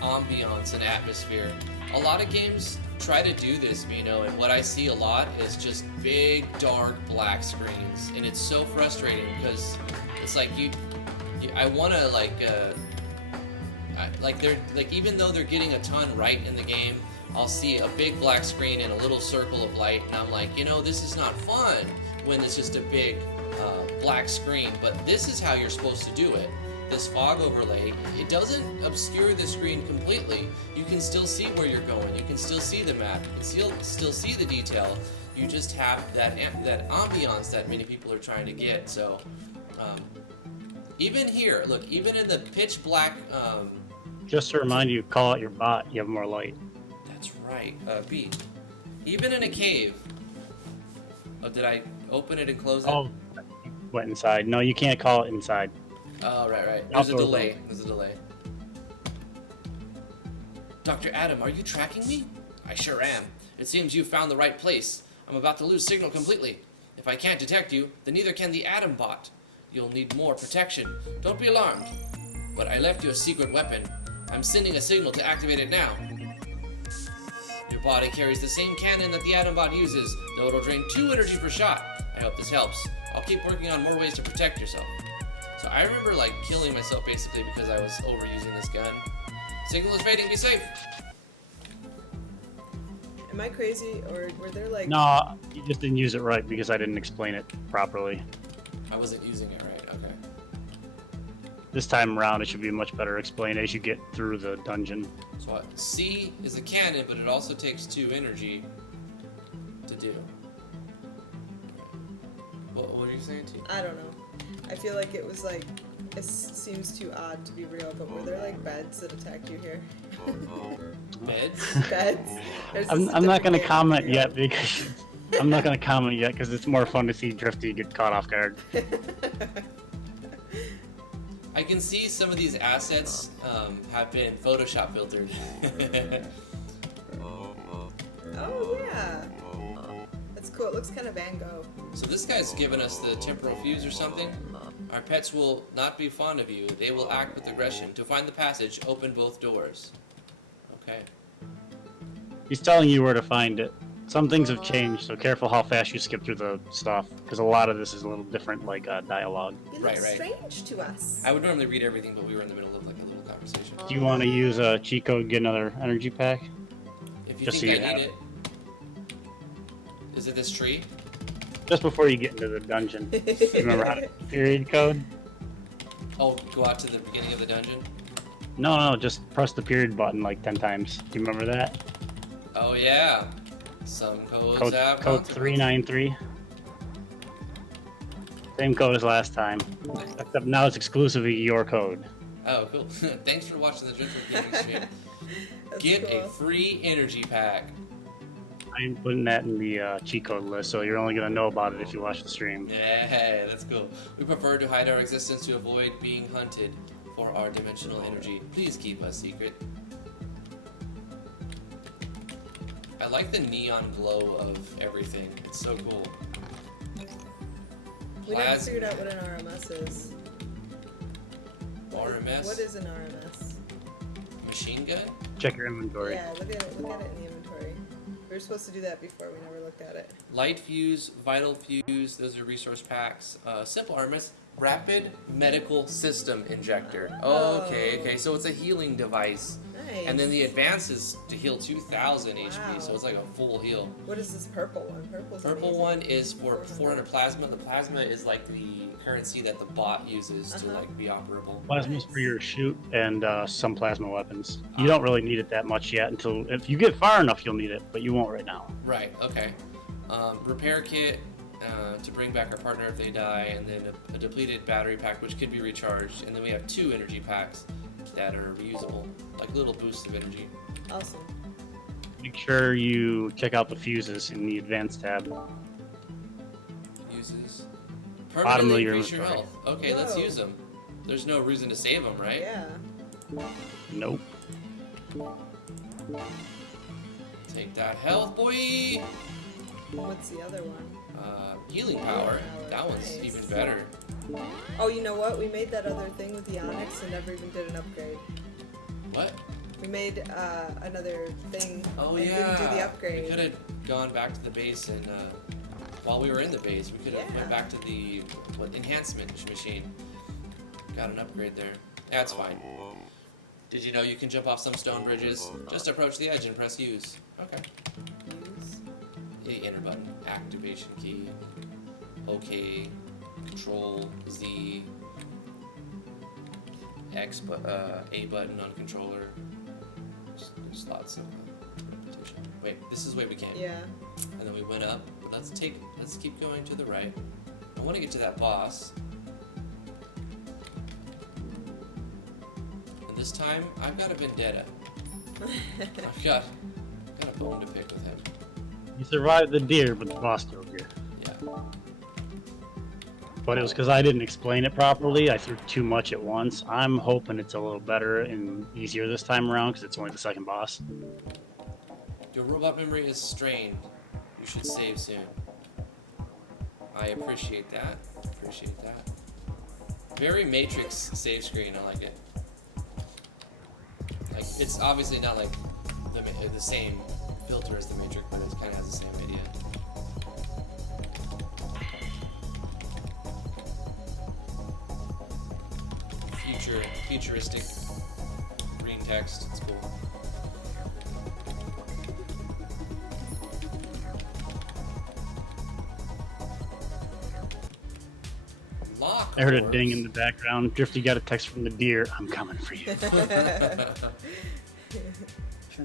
ambiance and atmosphere. A lot of games try to do this, and what I see a lot is just big, dark, black screens, and it's so frustrating because it's like I want to even though they're getting a ton right in the game, I'll see a big black screen and a little circle of light, and I'm like, this is not fun when it's just a big black screen. But this is how you're supposed to do it. This fog overlay, it doesn't obscure the screen completely. You can still see where you're going. You can still see the map. You can still see the detail. You just have that ambiance that many people are trying to get. So, even here, look, even in the pitch black. Just to remind you, call out your bot. You have more light. That's right. B. Even in a cave. Oh, did I open it and close it? Oh, went inside. No, you can't call it inside. Oh, right. There's a delay. Dr. Adam, are you tracking me? I sure am. It seems you've found the right place. I'm about to lose signal completely. If I can't detect you, then neither can the Adam bot. You'll need more protection. Don't be alarmed. But I left you a secret weapon. I'm sending a signal to activate it now. Your body carries the same cannon that the Adam bot uses, though it'll drain 2 energy per shot. I hope this helps. I'll keep working on more ways to protect yourself. So I remember killing myself basically because I was overusing this gun. Signal is fading, be safe! Am I crazy, or were there No, you just didn't use it right because I didn't explain it properly. I wasn't using it right, okay. This time around, it should be much better explained as you get through the dungeon. So C is a cannon, but it also takes 2 energy to do. What were you saying, T? I don't know. I feel like it was it seems too odd to be real, but were there beds that attacked you here? Beds? Beds. I'm not going to comment yet because it's more fun to see Drifty get caught off guard. I can see some of these assets have been Photoshop filtered. Oh yeah. That's cool. It looks kind of Van Gogh. So this guy's given us the temporal fuse or something. Our pets will not be fond of you. They will act with aggression. To find the passage, open both doors. Okay. He's telling you where to find it. Some things have changed, so careful how fast you skip through the stuff, because a lot of this is a little different, dialogue. You look strange to us. I would normally read everything, but we were in the middle of a little conversation. Do you want to use a cheat code, get another energy pack? If you Just think so I you need have it. Is it this tree? Just before you get into the dungeon. Remember how to period code? Oh, go out to the beginning of the dungeon? No, just press the period button 10 times. Do you remember that? Oh yeah. Some codes have Code 393. Same code as last time. Except now it's exclusively your code. Oh, cool. Thanks for watching the Driftwood Gaming stream. Get cool. a free energy pack. I'm putting that in the cheat code list, so you're only going to know about it if you watch the stream. Yeah, that's cool. We prefer to hide our existence to avoid being hunted for our dimensional energy. Please keep us secret. I like the neon glow of everything. It's so cool. We never figured out what an RMS is. RMS? What is an RMS? Machine gun? Check your inventory. Yeah, look at it in the inventory. We were supposed to do that before, we never looked at it. Light fuse, vital fuse, those are resource packs. Simple RMS, rapid medical system injector. Oh. Okay, so it's a healing device. Nice. And then the advance is to heal 2,000 HP, Wow. so it's like a full heal. What is this purple one? Purple one is for 400 plasma. The plasma is like the currency that the bot uses to be operable. Plasma's for your shoot and some plasma weapons. You don't really need it that much yet until if you get far enough, you'll need it, but you won't right now. Right. Okay. Repair kit to bring back our partner if they die, and then a depleted battery pack which could be recharged, and then we have 2 energy packs that are reusable, like little boosts of energy. Awesome. Make sure you check out the fuses in the advanced tab. Fuses. bottom of Permanently your increase your inventory. health. Okay, let's Whoa. use them. There's no reason to save them, right? Yeah. Nope. Take that health, boy. What's the other one? Healing power. That one's Nice. even better. Oh, you know what? We made that other thing with the onyx and never even did an upgrade. What? We made another thing Oh and yeah. didn't do the We upgrade. could have gone back to the base and while we were in the base, we could have Yeah. went back to the enhancement machine. Got an upgrade there. That's fine. Did you know you can jump off some stone bridges? Just approach the edge and press use. Okay. Use. The enter button, activation key. OK, Control Z, X, A button on controller. There's lots of repetition. Wait, this is the way we came. Yeah. And then we went up. But let's keep going to the right. I want to get to that boss. And this time, I've got a vendetta. I've got a bone to pick with him. You survived the deer, but the boss killed you. Yeah. But it was because I didn't explain it properly. I threw too much at once. I'm hoping it's a little better and easier this time around because it's only the second boss. Your robot memory is strained. You should save soon. I appreciate that. Appreciate that. Very Matrix save screen. I like it. Like it's obviously not like the same filter as the Matrix, but it kind of has the same idea. Futuristic green text. It's cool. Lock. I heard a doors. ding in the background. Drifty got a text from the deer. I'm coming for you.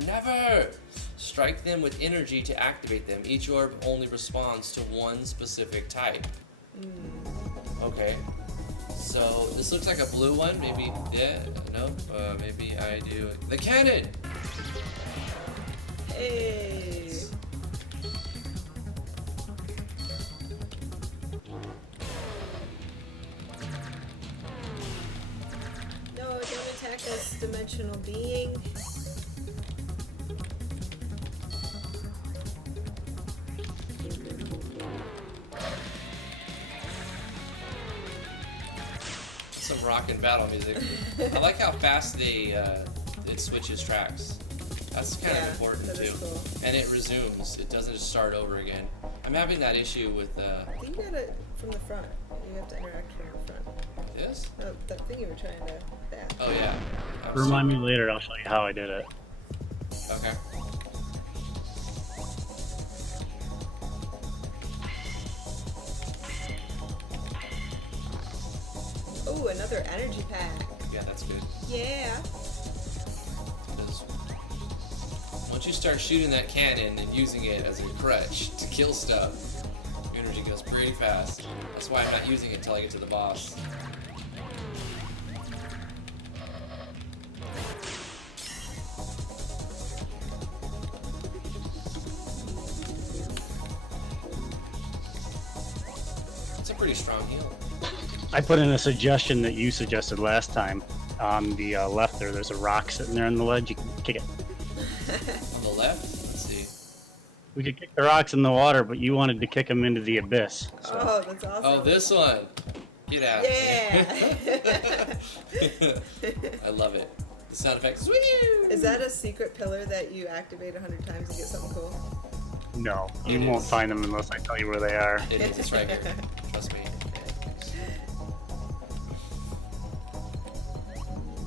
Never! Strike them with energy to activate them. Each orb only responds to one specific type. Okay. So, this looks like a blue one. Maybe, yeah, no, maybe I do. The cannon! Hey. No, don't attack us, dimensional being. Some rockin' battle music. I like how fast it switches tracks. That's kind of important that too. is cool. And it resumes. It doesn't just start over again. I'm having that issue with I think you got it from the front. You have to interact from the front. this. No, that thing you were trying to bat. Oh yeah. Remind me later. I'll show you how I did it. Okay. Oh, another energy pack. Yeah, that's good. Yeah. Because once you start shooting that cannon and using it as a crutch to kill stuff, your energy goes pretty fast. That's why I'm not using it until I get to the boss. It's a pretty strong heal. I put in a suggestion that you suggested last time. On the left there's a rock sitting there on the ledge. You can kick it. On the left, let's see. We could kick the rocks in the water, but you wanted to kick them into the abyss. So. Oh, that's awesome. Oh, this one. Get out. Yeah. I love it. The sound effects. Is that a secret pillar that you activate 100 times and get something cool? No, you It won't is. find them unless I tell you where they are. It is. It's right here. Trust me.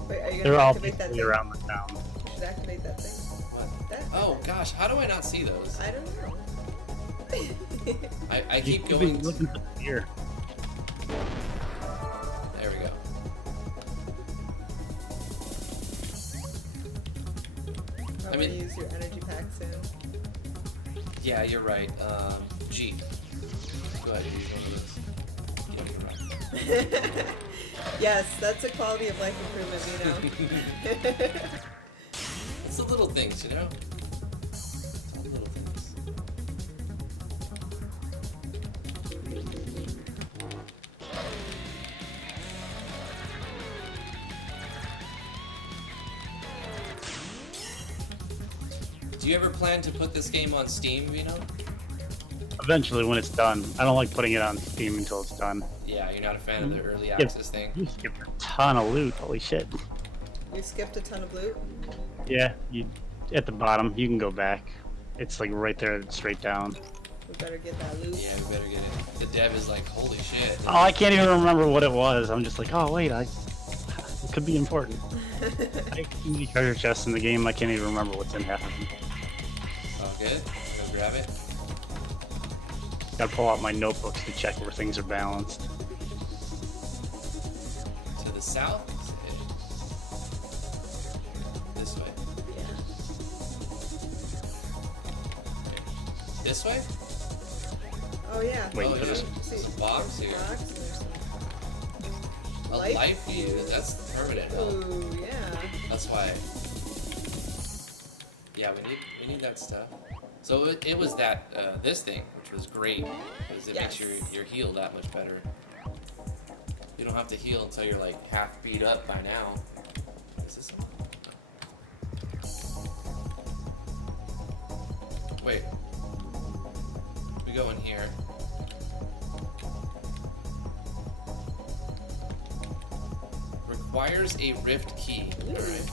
Wait, are you They're gonna all activate that basically thing? around the town. You should activate that thing. What? That. Oh gosh, how do I not see those? I don't know. I keep You could be going. looking for the deer. There we go. I'm mean- gonna use your energy pack soon. Yeah, you're right. G. Go ahead. Use one of those. Yeah, you're right. Yes, that's a quality of life improvement, you know. It's the little things, you know. It's all little things. Do you ever plan to put this game on Steam, Veno? Eventually, when it's done. I don't like putting it on Steam until it's done. Yeah, you're not a fan of the early Yeah. access thing. You skipped a ton of loot. Holy shit. We skipped a ton of loot. Yeah, you at the bottom. You can go back. It's like right there, straight down. We better get that loot. Yeah, we better get it. The dev is like, holy shit. Oh, I can't even remember what it was. I'm just like, oh wait, it could be important. I have too many treasure chests in the game. I can't even remember what's in half of them. Oh, good. I'm gonna grab it. Gotta pull out my notebooks to check where things are balanced. To the south? This way. Yeah. This way? Oh yeah. Wait Oh, for yeah. this. There's a box There's here. a box and there's some A life. life view. That's permanent health. Ooh, yeah. That's why. Yeah, we need that stuff. So it was that this thing, which was great, because it makes your heal that much better. You don't have to heal until you're like half beat up by now. Is this? Wait. We go in here. Requires a rift key. Ooh. Alright.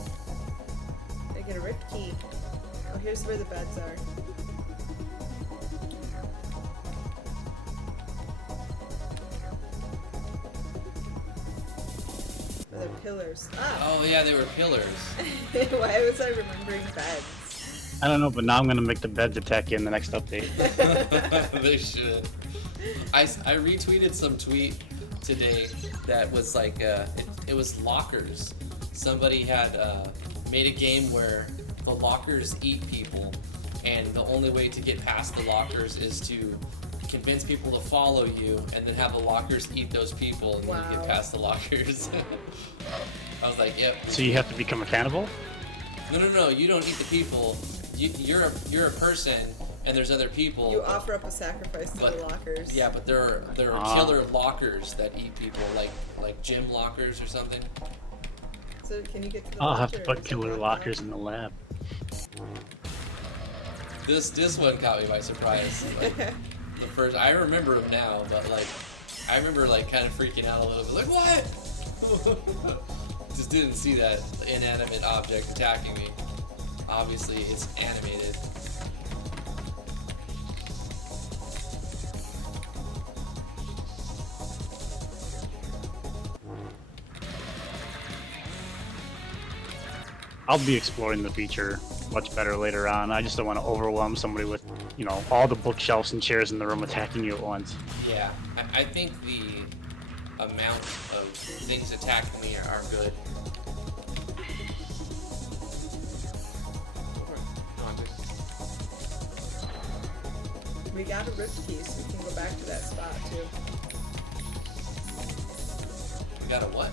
I get a rift key. Oh, here's where the beds are. Oh, they're pillars. Ah! Oh yeah, they were pillars. Why was I remembering beds? I don't know, but now I'm gonna make the beds attack in the next update. They should. I retweeted some tweet today that was like it was lockers. Somebody had made a game where the lockers eat people, and the only way to get past the lockers is to convince people to follow you, and then have the lockers eat those people, and then you get Wow. past the lockers. I was like, yep. So you have to become a cannibal? No. You don't eat the people. You're a person, and there's other people. You offer up a sacrifice to But- the lockers. Yeah, but there are Ah. killer lockers that eat people, like gym lockers or something. So can you get to the I'll have to locker, or put is it killer locked lockers up? in the lab. This one caught me by surprise. Like, the first, I remember him now, but like, I remember like kind of freaking out a little bit, like what? Just didn't see that inanimate object attacking me. Obviously, it's animated. I'll be exploring the feature much better later on. I just don't want to overwhelm somebody with, you know, all the bookshelves and chairs in the room attacking you at once. Yeah, I think the amount of things attacking me are good. We got a rift key, so we can go back to that spot too. We got a what?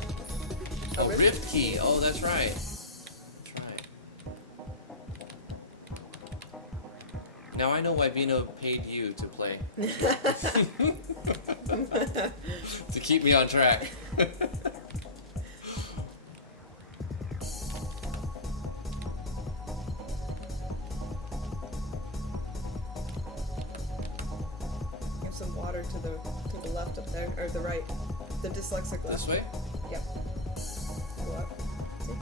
A Oh, rift rift key. Oh, that's right. That's right. Now I know why Veno paid you to play. To keep me on track. Give some water to the left up there, or the right. The dyslexic left. This way? Yep. Go up. See?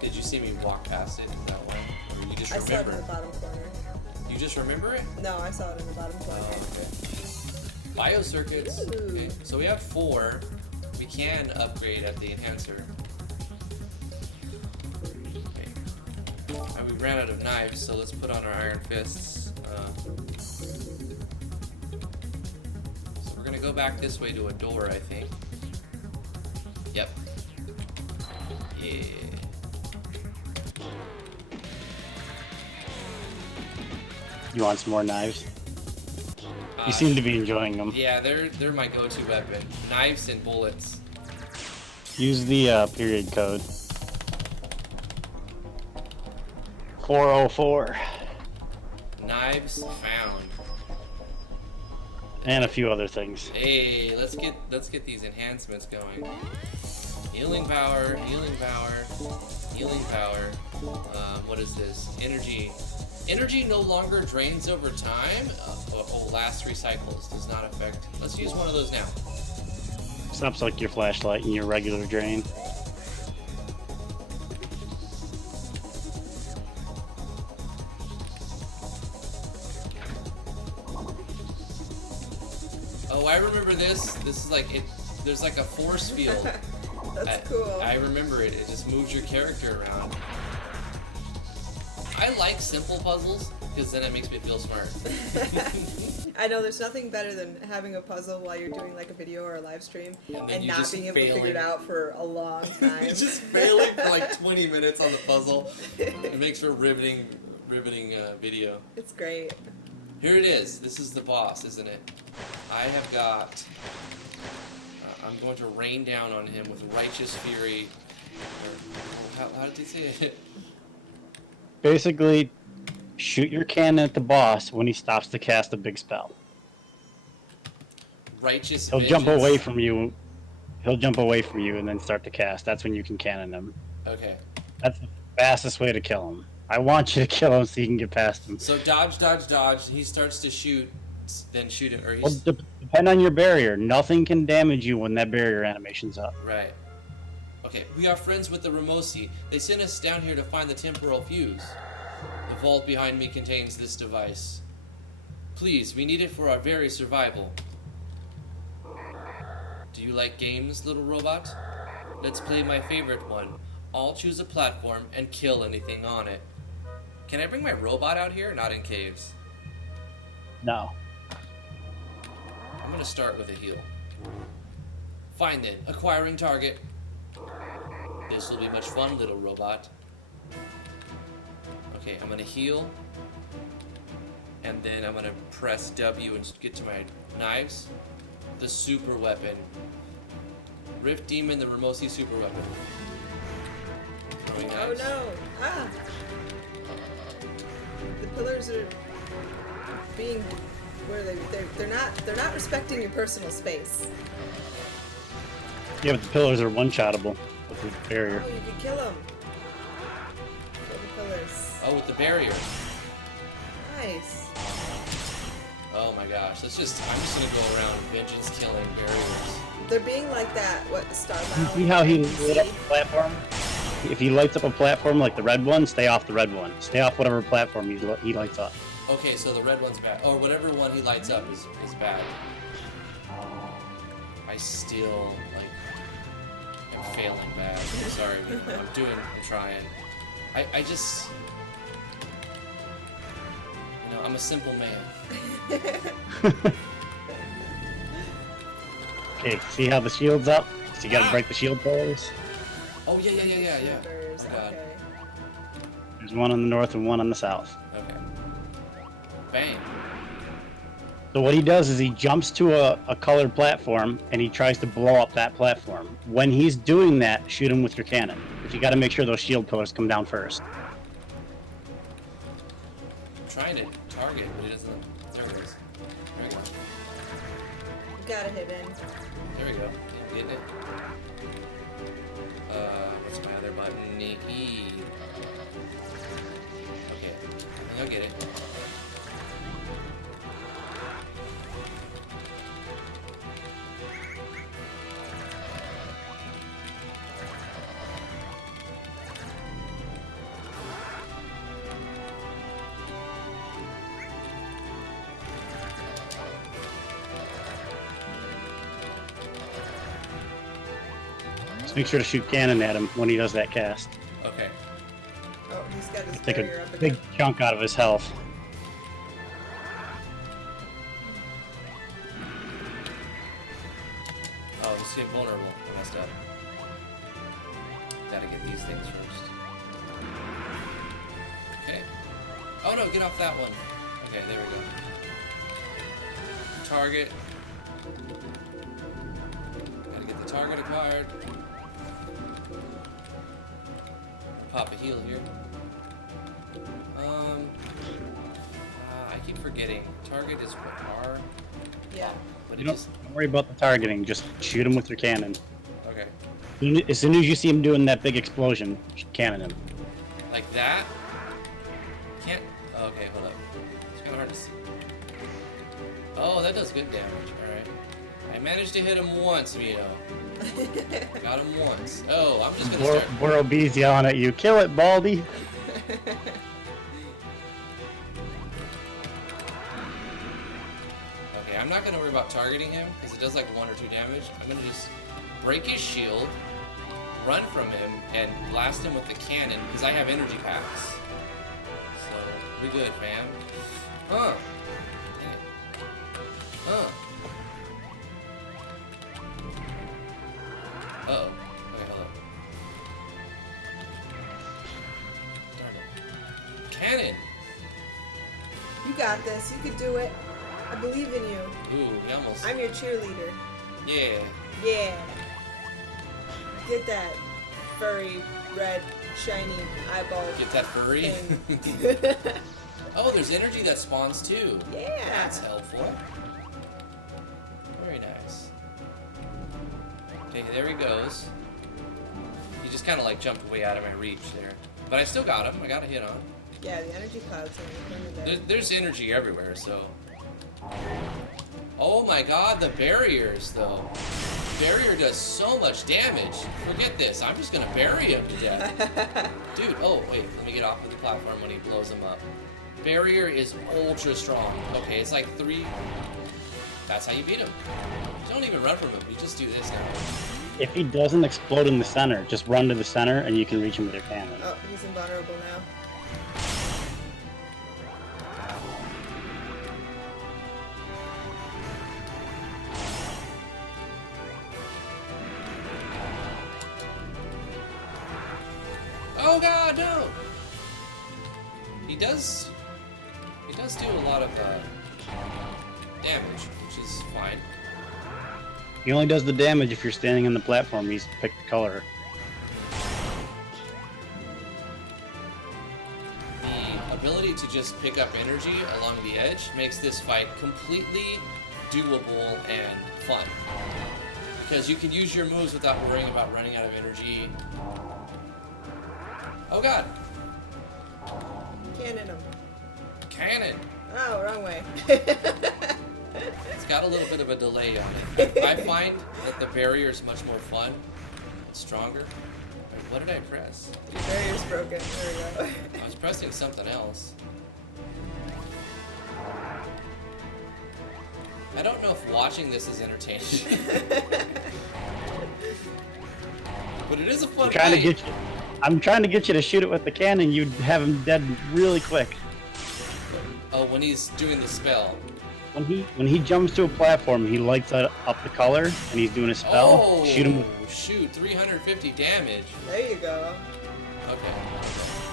Did you see me walk past it that way? Or you just I saw it in remember? the bottom corner. You just remember it? No, I saw it in the bottom corner. Oh, okay. Biocircuits. Ooh. Okay. So we have 4. We can upgrade at the enhancer. Okay. And we ran out of knives, so let's put on our iron fists. So we're gonna go back this way to a door, I think. Yep. Yeah. You want some more knives? You seem to be enjoying them. Yeah, they're my go-to weapon. Knives and bullets. Use the period code. 404. Knives found. And a few other things. Hey, let's get these enhancements going. Healing power, healing power, healing healing power. What is this? Energy. Energy no longer drains over time. Lasts 3 cycles. Does not affect. Let's use one of those now. Stops like your flashlight and your regular drain. Oh, I remember this. This is like it. There's like a force field. That's cool. I remember it. It just moves your character around. I like simple puzzles because then it makes me feel smart. I know there's nothing better than having a puzzle while you're doing like a video or a live stream and you not just being able to figure it out for a long time. Just failing for like 20 minutes on the puzzle. It makes for riveting video. It's great. Here it is. This is the boss, isn't it? I have got. I'm going to rain down on him with righteous fury. How did they say it? Basically, shoot your cannon at the boss when he stops to cast a big spell. Righteous. He'll jump away from you. He'll jump away from you and then start to cast. That's when you can cannon him. Okay. That's the fastest way to kill him. I want you to kill him so you can get past him. So dodge, dodge, dodge. He starts to shoot, then shoot him, or he's Well, depend on your barrier. Nothing can damage you when that barrier animation's up. right. Okay, we are friends with the Ramosi. They sent us down here to find the temporal fuse. The vault behind me contains this device. Please, we need it for our very survival. Do you like games, little robot? Let's play my favorite one. I'll choose a platform and kill anything on it. Can I bring my robot out here? Not in caves. No. I'm gonna start with a heal. Fine then, acquiring target. This will be much fun, little robot. Okay, I'm gonna heal. And then I'm gonna press W and get to my knives. The super weapon. Rift Demon, the Ramosi super weapon. Throwing Oh knives. no! Ah! The pillars are being where they're not respecting your personal space. Yeah, but the pillars are one-shottable with the barrier. Oh, you can kill them. Kill the pillars. Oh, with the barrier. Nice. Oh my gosh, I'm just gonna go around vengeance killing barriers. They're being like that. What Starbound? See how he lit up the platform? If he lights up a platform like the red one, stay off the red one. Stay off whatever platform he lights up. Okay, so the red one's bad. Or whatever one he lights up is bad. I still, like, am failing bad. I'm sorry, I'm trying. I just, I'm a simple man. Okay, see how the shield's up? So you gotta break the shield pillars. Oh, yeah. Pillars, Oh, God. okay. There's one on the north and one on the south. Okay. Bang. So what he does is he jumps to a colored platform and he tries to blow up that platform. When he's doing that, shoot him with your cannon. But you gotta make sure those shield pillars come down first. I'm trying to target, but he doesn't. There it is. There we go. You gotta hit in. There we go. Getting it. What's my other button? E. Okay. I think I'll get it. Just make sure to shoot cannon at him when he does that cast. Okay. Oh, he's got his Take barrier a up big again. chunk out of his health. Oh, just get vulnerable. I messed up. Gotta get these things first. Okay. Oh no, get off that one. Okay, there we go. Target. Gotta get the target acquired. Pop a heal here. I keep forgetting. Target is what R. Yeah. But You it don't just worry about the targeting, just shoot him with your cannon. okay. As soon as you see him doing that big explosion, cannon him. Like that? Can't. Oh, okay, hold up. It's kind of hard to see. Oh, that does good damage. Alright. I managed to hit him once, Veno. Got him once. Oh, I'm just gonna start. Borobee's yelling at you. Kill it, Baldy. Okay, I'm not gonna worry about targeting him because it does like 1 or 2 damage. I'm gonna just break his shield, run from him, and blast him with the cannon because I have energy packs. So we good, fam. Huh? Dang it. Huh? Uh-oh. Okay, hold up. Darn it. Cannon! You got this. You could do it. I believe in you. Ooh, he almost. I'm your cheerleader. Yeah. Yeah. Get that furry, red, shiny eyeball Get that furry. thing. Oh, there's energy that spawns too. Yeah. That's helpful. Very nice. Okay, there he goes. He just kind of like jumped way out of my reach there. But I still got him. I got a hit on him. Yeah, the energy clouds in the corner there. There's energy everywhere, so. Oh my god, the barriers though. Barrier does so much damage. Forget this. I'm just gonna bury him to death. Dude, oh wait, let me get off of the platform when he blows him up. Barrier is ultra strong. Okay, it's like 3. That's how you beat him. Don't even run from him. You just do this now. If he doesn't explode in the center, just run to the center and you can reach him with your cannon. Oh, he's invulnerable now. Oh god, no! He does do a lot of damage, which is fine. He only does the damage if you're standing on the platform. He's picked the color. The ability to just pick up energy along the edge makes this fight completely doable and fun. Because you can use your moves without worrying about running out of energy. Oh god! Cannon him. Cannon! Oh, wrong way. It's got a little bit of a delay on it. I find that the barrier is much more fun, stronger. Wait, what did I press? Your barrier's broken. There we go. I was pressing something else. I don't know if watching this is entertaining. But it is a fun fight. I'm trying to get you to shoot it with the cannon. You'd have him dead really quick. Oh, when he's doing the spell. When he jumps to a platform, he lights up the color, and he's doing a spell. Oh, Shoot him. Shoot, 350 damage. There you go. Okay.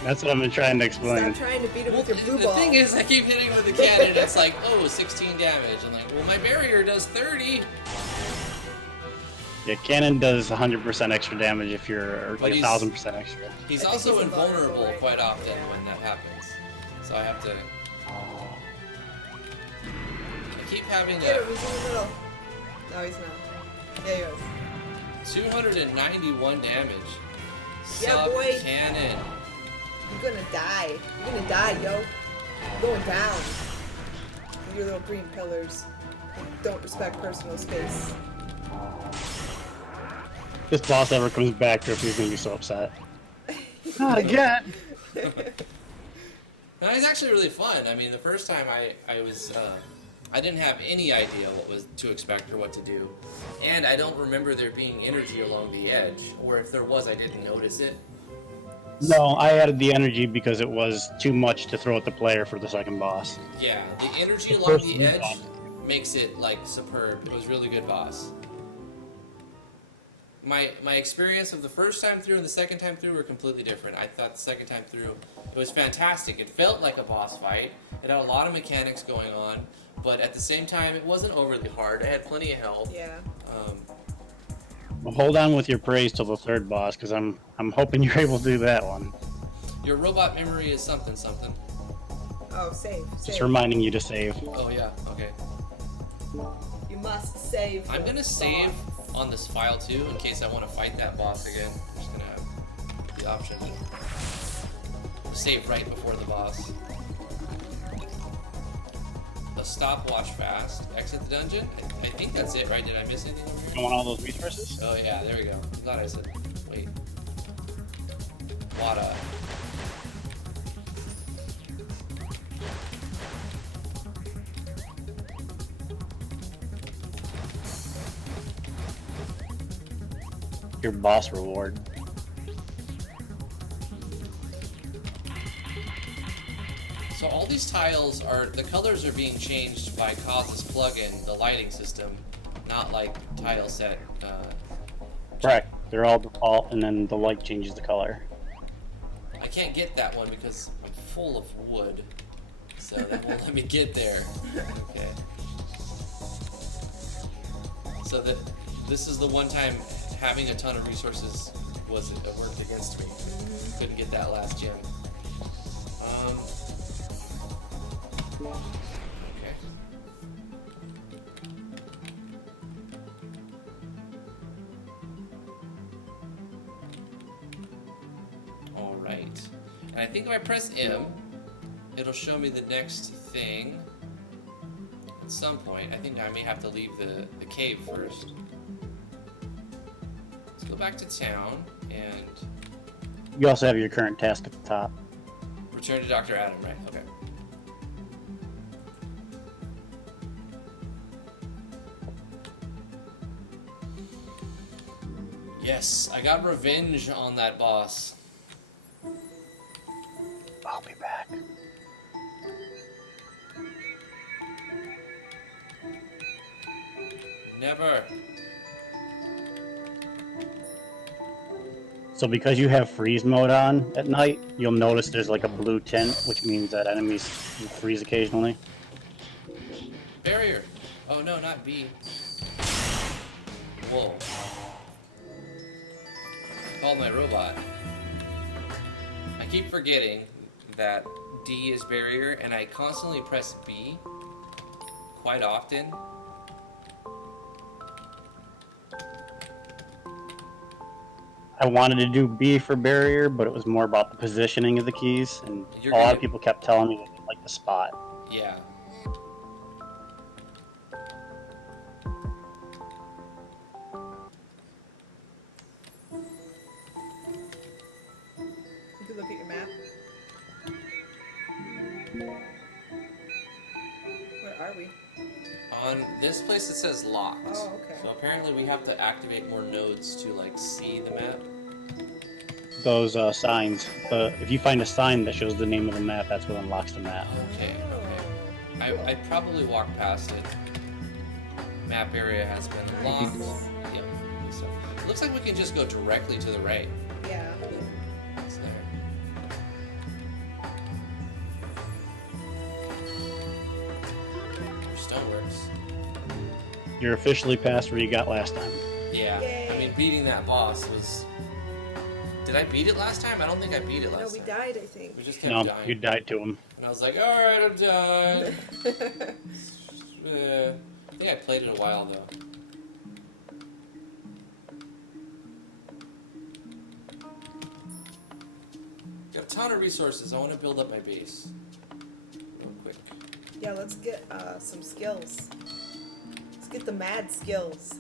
That's what I've been trying to explain. Stop trying to beat him with your blue The ball. thing is, I keep hitting with the cannon, and it's like, oh, 16 damage. I'm like, well, my barrier does 30. Yeah, cannon does 100% extra damage if you're, or But like 1,000% extra. He's I think also he's invulnerable invulnerable, right? quite often Yeah. when that happens. So I have to. I keep having Get him, to. he's in the middle. No, he's not. There he goes. 291 damage. Yeah, Sub boy. cannon. You're gonna die. You're gonna die, yo. You're going down. With your little green pillars. Don't respect personal space. If this boss ever comes back, Griffey's gonna be so upset. Not again! No, it's actually really fun. I mean, the first time I was, I didn't have any idea what was to expect or what to do. And I don't remember there being energy along the edge. Or if there was, I didn't notice it. No, I added the energy because it was too much to throw at the player for the second boss. Yeah, the energy The along first the new edge boss. makes it, like, superb. It was really good boss. My experience of the first time through and the second time through were completely different. I thought the second time through it was fantastic. It felt like a boss fight. It had a lot of mechanics going on, but at the same time, it wasn't overly hard. I had plenty of health. Yeah. Well, hold on with your praise till the third boss, because I'm hoping you're able to do that one. Your robot memory is something. Oh, save. Just reminding you to save. Oh yeah, okay. You must save. I'm the gonna save boss. on this file too, in case I want to fight that boss again. I'm just gonna have the option to save right before the boss. A stopwatch fast. Exit the dungeon. I think that's it, right? Did I miss anything over here? You want all those resources? Oh yeah, there we go. I thought I said. Wait. Wada. Your boss reward. So all these tiles the colors are being changed by Cause's plugin, the lighting system, not like tile set. Correct. They're all default, and then the light changes the color. I can't get that one because I'm full of wood, so that won't let me get there. Okay. So this is the one time having a ton of resources worked against me. Couldn't get that last gem. Okay. All right. And I think if I press M, it'll show me the next thing at some point. I think I may have to leave the cave first. Let's go back to town and You also have your current task at the top. return to Dr. Adam, right? Okay. Yes, I got revenge on that boss. I'll be back. Never. So because you have freeze mode on at night, you'll notice there's like a blue tint, which means that enemies freeze occasionally. Barrier. Oh no, not B. Whoa. Called my robot. I keep forgetting that D is barrier, and I constantly press B quite often. I wanted to do B for barrier, but it was more about the positioning of the keys, and a lot of people kept telling me they didn't like the spot. Yeah. You can look at your map. Where are we? On this place it says locked. Oh, okay. So apparently we have to activate more nodes to like see the map. Those signs. If you find a sign that shows the name of the map, that's what unlocks the map. Okay, okay. I probably walked past it. Map area has been unlocked. Yep. So it looks like we can just go directly to the right. Yeah. It's there. Stoneworks. You're officially past where you got last time. Yeah. Yay. I mean, beating that boss was. Did I beat it last time? I don't think I beat it No, last we time. died, I think. We just kept No, dying. you died to him. And I was like, alright, I'm done. I think I played it a while though. Got a ton of resources. I want to build up my base. Real quick. Yeah, let's get some skills. Let's get the mad skills.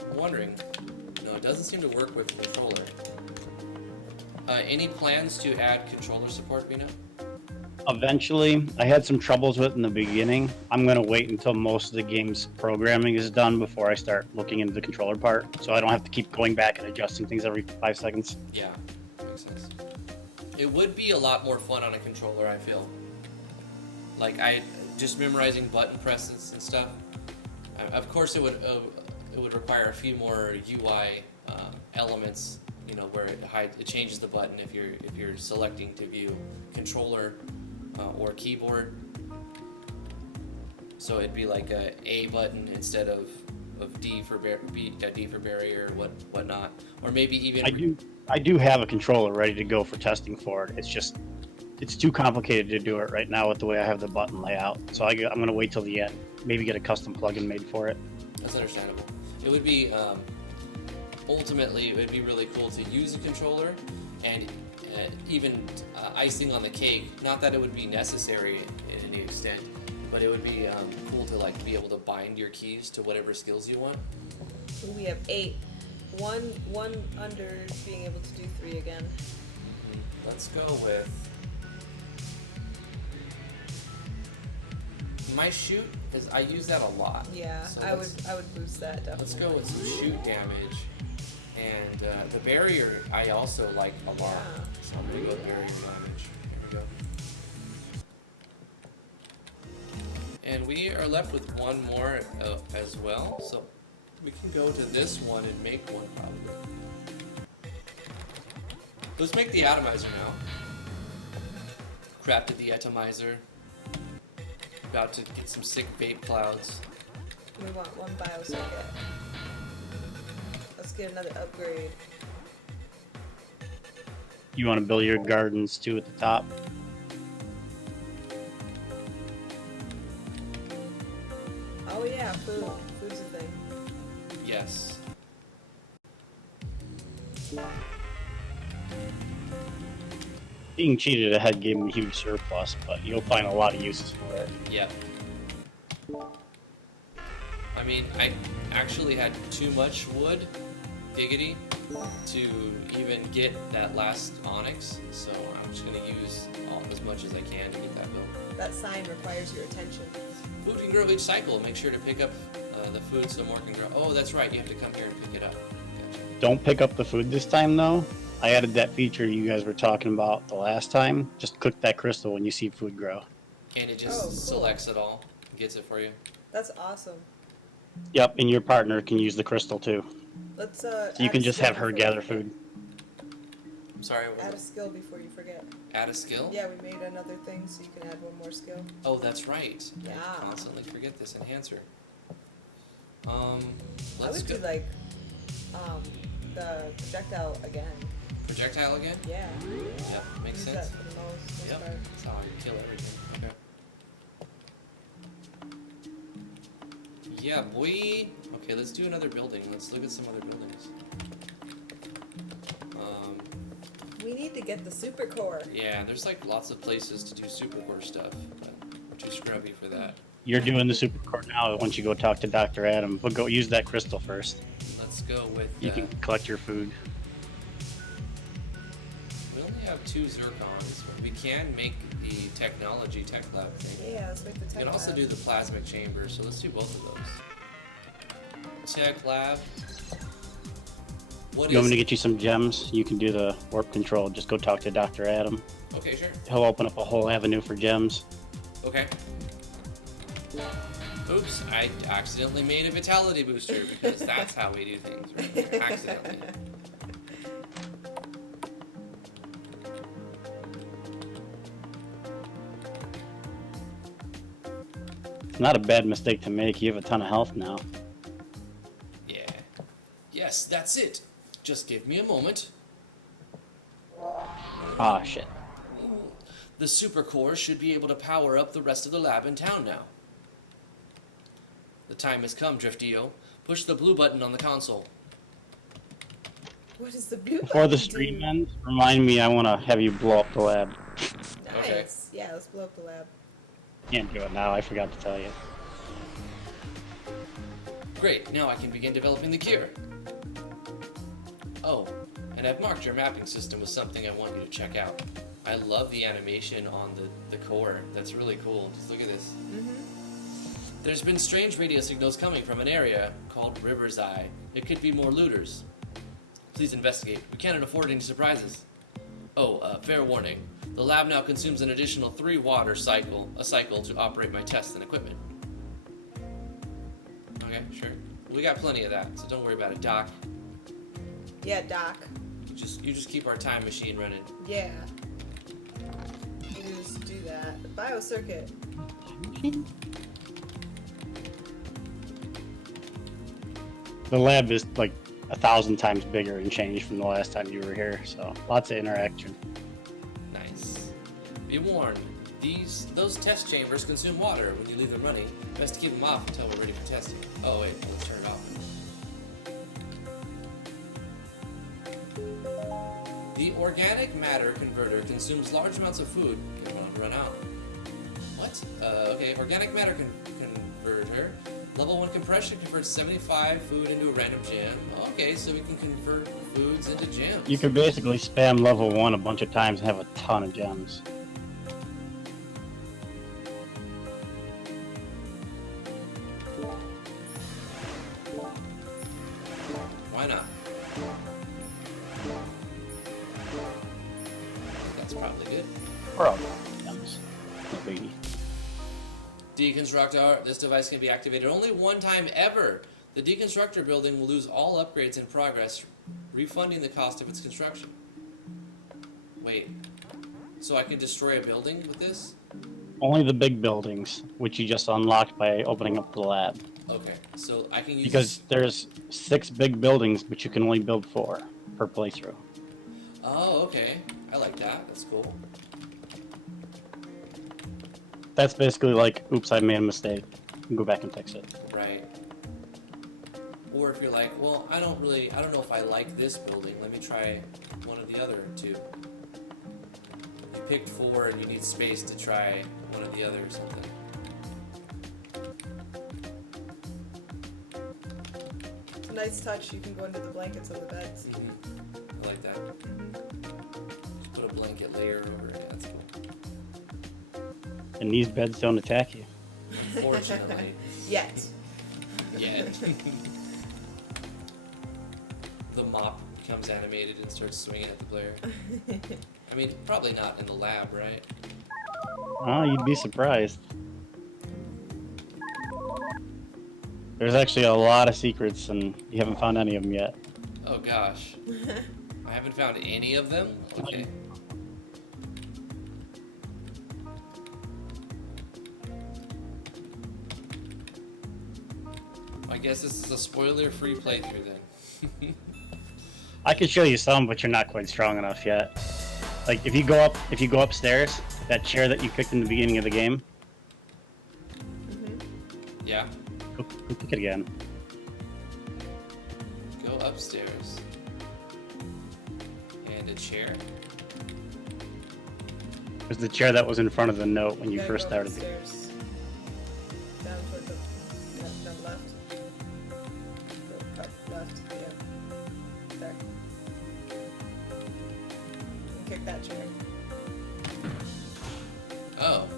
I'm wondering. No, it doesn't seem to work with the controller. Any plans to add controller support, Veno? Eventually, I had some troubles with it in the beginning. I'm going to wait until most of the game's programming is done before I start looking into the controller part, so I don't have to keep going back and adjusting things every 5 seconds. Yeah, makes sense. It would be a lot more fun on a controller, I feel. Like, just memorizing button presses and stuff. Of course, it would require a few more UI elements, you know, where it changes the button if you're selecting to view controller or keyboard. So it'd be like a button instead of of D for D for barrier, whatnot, or maybe even. I do have a controller ready to go for testing for it. It's just it's too complicated to do it right now with the way I have the button layout. So I'm gonna wait till the end. Maybe get a custom plugin made for it. That's understandable. It would be ultimately it would be really cool to use a controller, and even icing on the cake. Not that it would be necessary in any extent, but it would be cool to like be able to bind your keys to whatever skills you want. We have 8. One under being able to do 3 again. Let's go with my shoot, because I use that a lot. Yeah, So I would boost that definitely. Let's go with some shoot damage, and the barrier I also like a lot. Yeah. So I'm gonna go barrier damage. Here we go. And we are left with one more as well, so we can go to this one and make one probably. Let's make the atomizer now. Crafted the atomizer. About to get some sick vape clouds. We want 1 biocircuit. Let's get another upgrade. You want to build your gardens too at the top. Oh yeah, food. Food's a thing. Yes. Being cheated ahead gave me a huge surplus, but you'll find a lot of uses for it. Yep. I mean, I actually had too much wood, giggity, to even get that last onyx, so I'm just going to use as much as I can to get that built. That sign requires your attention. Food can grow each cycle. Make sure to pick up the food so more can grow. Oh, that's right. You have to come here to pick it up. Gotcha. Don't pick up the food this time though. I added that feature you guys were talking about the last time. Just click that crystal when you see food grow. And it just Oh, cool. selects it all, gets it for you. That's awesome. Yep, and your partner can use the crystal too. Let's So you can just have her gather food. I'm sorry, what Add a was it? skill before you forget. Add a skill? Yeah, we made another thing so you can add 1 more skill. Oh, that's right. Yeah. I constantly forget this enhancer. I Let's would go. do like the projectile again. Projectile again? Yeah. Yep, makes Use sense. that for the most Yep, part. that's how I kill everything. Okay. Yeah, boy. Okay, let's do another building. Let's look at some other buildings. We need to get the super core. Yeah, there's like lots of places to do supercore stuff, but we're too scrubby for that. You're doing the super core now once you go talk to Dr. Adam. But go use that crystal first. Let's go with. You can collect your food. We only have 2 zircons. We can make the technology tech lab thing. Yeah, let's make the We tech can also lab. do the plasmic chamber, so let's do both of those. Tech lab. What You want is? me to get you some gems? You can do the warp control. Just go talk to Dr. Adam. Okay, sure. He'll open up a whole avenue for gems. Okay. Oops, I accidentally made a vitality booster because that's how we do things, right? Accidentally. It's not a bad mistake to make. You have a ton of health now. Yeah. Yes, that's it. Just give me a moment. Ah, shit. The supercore should be able to power up the rest of the lab in town now. The time has come, Drifdio. Push the blue button on the console. What is the blue Before the button stream do? ends, remind me I want to have you blow up the lab. Nice. Okay. Yeah, let's blow up the lab. Can't do it now. I forgot to tell you. Great, now I can begin developing the cure. Oh, and I've marked your mapping system with something I want you to check out. I love the animation on the core. That's really cool. Just look at this. There's been strange radio signals coming from an area called River's Eye. It could be more looters. Please investigate. We cannot afford any surprises. Oh, fair warning. The lab now consumes an additional 3 water a cycle to operate my tests and equipment. Okay, sure. We got plenty of that, so don't worry about it, Doc. Yeah, Doc. You just keep our time machine running. Yeah. You just do that. Biocircuit. The lab is like 1,000 times bigger and changed from the last time you were here, so lots of interaction. Nice. Be warned, those test chambers consume water when you leave them running. Best to keep them off until we're ready for testing. Oh wait, let's turn it off. The organic matter converter consumes large amounts of food. Get one to run out. What? Okay, organic matter converter. Level 1 compression converts 75 food into a random gem. Okay, so we can convert foods into gems. You could basically spam level 1 a bunch of times and have a ton of gems. Why not? That's probably good. Or all gems. No biggie. Deconstructor. This device can be activated only one time ever. The deconstructor building will lose all upgrades in progress, refunding the cost of its construction. Wait. So I can destroy a building with this? Only the big buildings, which you just unlocked by opening up the lab. Okay, so I can use Because there's 6 big buildings, but you can only build 4 per playthrough. Oh, okay. I like that. That's cool. That's basically like, oops, I made a mistake. You can go back and fix it. Right. Or if you're like, well, I don't know if I like this building. Let me try one of the other 2. You picked 4 and you need space to try one of the other or something. It's a nice touch. You can go under the blankets of the beds. I like that. Just put a blanket layer over it. That's cool. And these beds don't attack you. Fortunately. Yet. Yeah. The mop becomes animated and starts swinging at the player. I mean, probably not in the lab, right? Oh, you'd be surprised. There's actually a lot of secrets, and you haven't found any of them yet. Oh gosh. I haven't found any of them? Okay. I guess this is a spoiler-free playthrough then. I could show you some, but you're not quite strong enough yet. Like if you go upstairs, that chair that you picked in the beginning of the game, Yeah. go pick it again. Go upstairs. And a chair. It was the chair that was in front of the note when you Gotta first go started. upstairs. Down toward the left. Go up left. Yeah. There. And kick that chair. Oh.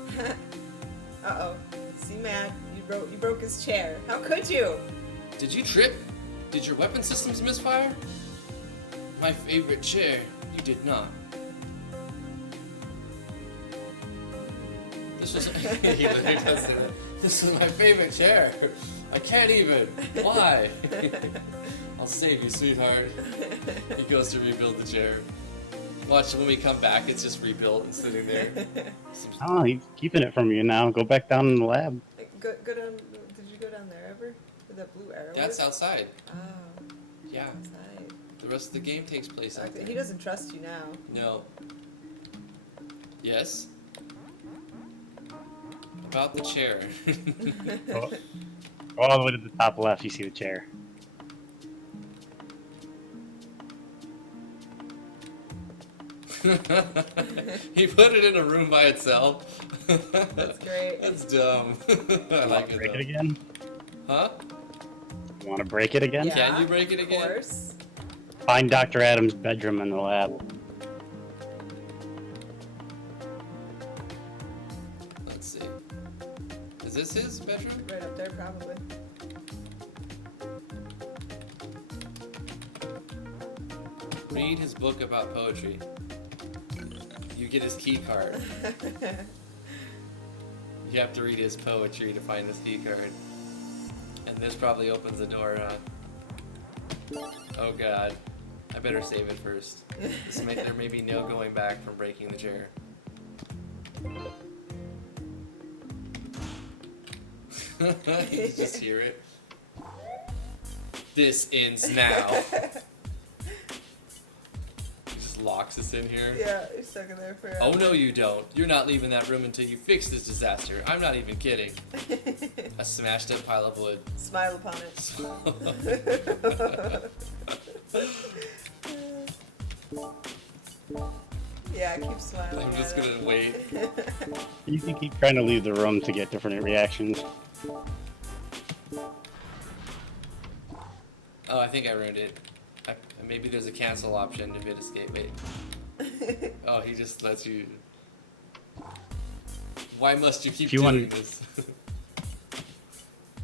Uh-oh. See, Matt, you broke his chair. How could you? Did you trip? Did your weapon systems misfire? My favorite chair. You did not. This was he literally does say that. This is my favorite chair. I can't even. Why? I'll save you, sweetheart. He goes to rebuild the chair. Watch when we come back, it's just rebuilt and sitting there. Oh, he's keeping it from you now. Go back down in the lab. Go down. Did you go down there ever? With that blue arrow? That's outside. Oh, Yeah. outside. The rest of the game takes place out Okay, there. he doesn't trust you now. No. Yes? About the chair. Go all the way to the top left, you see the chair. He put it in a room by itself. That's great. That's dumb. I like it Break though. it again? Huh? You want to break it again? Yeah, Can you break it again? Of course. Find Dr. Adams' bedroom in the lab. Let's see. Is this his bedroom? Right up there, probably. Read his book about poetry. You get his key card. You have to read his poetry to find his key card. And this probably opens the door, huh? Oh god. I better save it first. There may be no going back from breaking the chair. You just hear it. This ends now. He just locks us in here. Yeah, you're stuck in there forever. Oh no you don't. You're not leaving that room until you fix this disaster. I'm not even kidding. A smashed up pile of wood. Smile upon it. Yeah, keep smiling. I'm just at gonna it. wait. You can keep trying to leave the room to get different reactions. Oh, I think I ruined it. Maybe there's a cancel option to hit escape. Wait. Oh, he just lets you. Why must you keep If you doing want- this?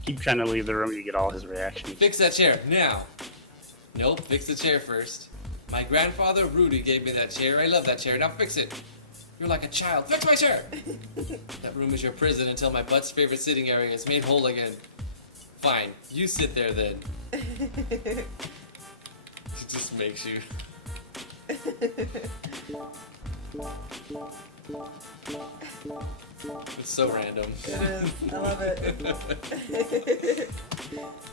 Keep trying to leave the room, you get all his reactions. Fix that chair now. Nope, fix the chair first. My grandfather Rudy gave me that chair. I love that chair. Now fix it. You're like a child. Fix my chair. That room is your prison until my butt's favorite sitting area is made whole again. Fine, you sit there then. It just makes you. It's so random. It is. I love it.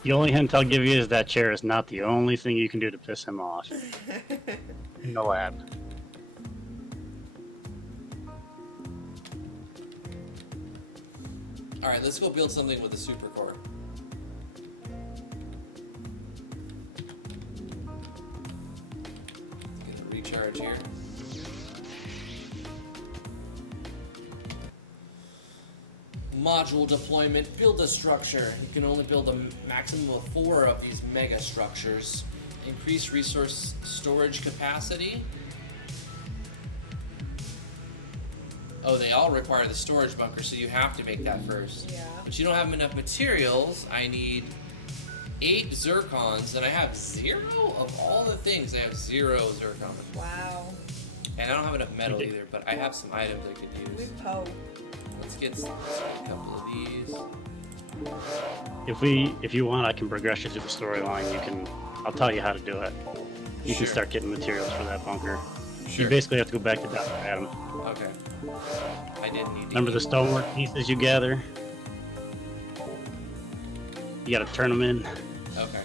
The only hint I'll give you is that chair is not the only thing you can do to piss him off. In the lab. Alright, let's go build something with a super core. Let's get a recharge here. Module deployment, build a structure. You can only build a maximum of 4 of these mega structures. Increase resource storage capacity. Oh, they all require the storage bunker, so you have to make that first. Yeah. But you don't have enough materials. I need 8 zircons, and I have 0 of all the things. I have 0 zircons. Wow. And I don't have enough metal either, but I have some items I could We use. Poe. Let's get a couple of these. If you want, I can progress you through the storyline. I'll tell you how to do it. You can Sure. start getting materials for that bunker. Sure. You basically have to go back to Dr. Adam. Okay. I didn't need to Remember the eat. stonework pieces you gather? You gotta turn them in. Okay.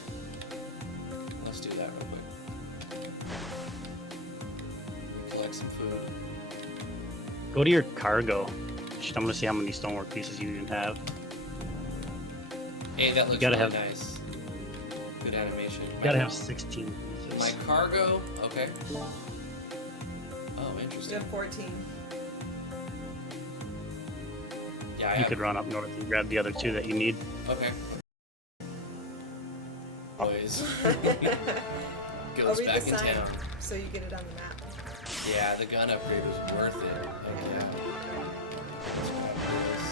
Let's do that real quick. Collect some food. Go to your cargo. I'm gonna see how many stonework pieces you even have. Hey, that looks gotta really have- nice. Good animation. You gotta have 16 My pieces. cargo, okay. Oh, We interesting. have 14. Yeah, I You have. could run up north and grab the other 2 that you need. Okay. Boys. I'll Goes read back the in sign town. so you get it on the map. Yeah, the gun upgrade was worth it. Heck yeah. Let's grab this.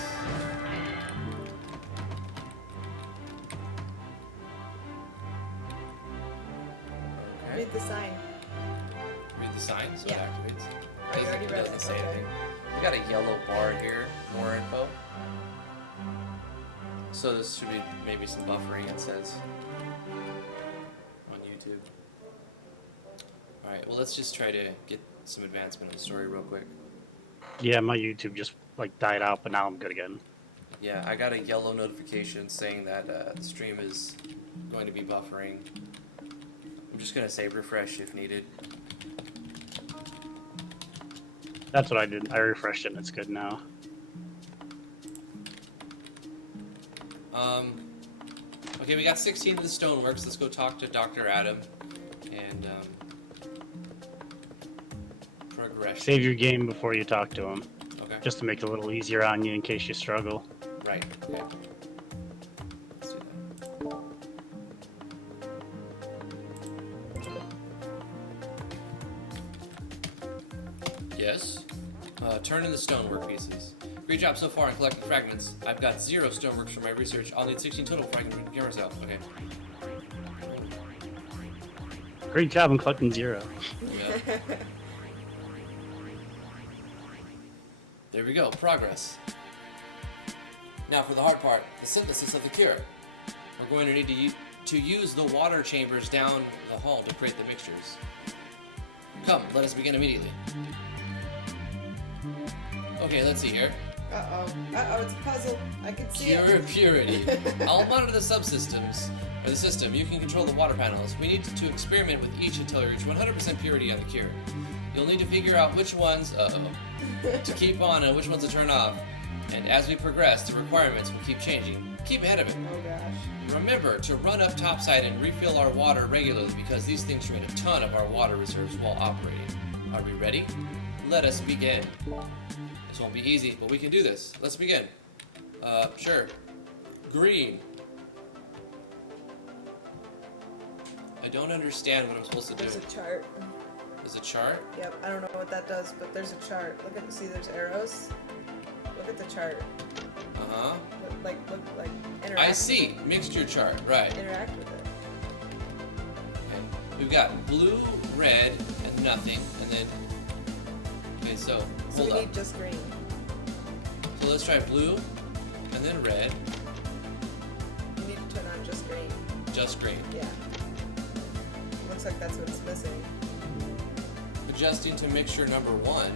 Okay. Read the sign. Read the sign so Yeah. it activates. Oh, you already It read doesn't it. say Okay. anything. We got a yellow bar here. More info. So this should be maybe some buffering, it says. On YouTube. Alright, well let's just try to get some advancement in the story real quick. Yeah, my YouTube just died out, but now I'm good again. Yeah, I got a yellow notification saying that the stream is going to be buffering. I'm just going to say refresh if needed. That's what I did. I refreshed it and it's good now. Okay, we got 16 of the Stoneworks. Let's go talk to Dr. Adam and progression. Save your game before you talk to him, Okay. just to make it a little easier on you in case you struggle. Right. Okay. Let's do that. Yes. Turn in the stonework pieces. Great job so far in collecting fragments. I've got 0 stoneworks for my research. I'll need 16 total before I can get myself. Okay. Great job in collecting 0. Yeah. There we go. Progress. Now for the hard part, the synthesis of the cure. We're going to need to use the water chambers down the hall to create the mixtures. Come, let us begin immediately. Okay, let's see here. Uh-oh, it's a puzzle. I can see Pure it. purity. I'll monitor the subsystems, or the system. You can control the water panels. We need to experiment with each until we reach 100% purity on the cure. You'll need to figure out which ones, to keep on and which ones to turn off. And as we progress, the requirements will keep changing. Keep ahead of it. Oh gosh. Remember to run up topside and refill our water regularly because these things drain a ton of our water reserves while operating. Are we ready? Let us begin. This won't be easy, but we can do this. Let's begin. Sure. Green. I don't understand what I'm supposed to do. There's a chart. There's a chart? Yep, I don't know what that does, but there's a chart. See, there's arrows. Look at the chart. Uh-huh. Look, interact. I see. Mixture chart. Right. Interact with it. Okay. We've got blue, red, and nothing, and then... Okay, so, So hold we up. need just green. So let's try blue, and then red, You need to turn on just green. just green. Yeah. Looks like that's what's missing. Adjusting to mixture number 1.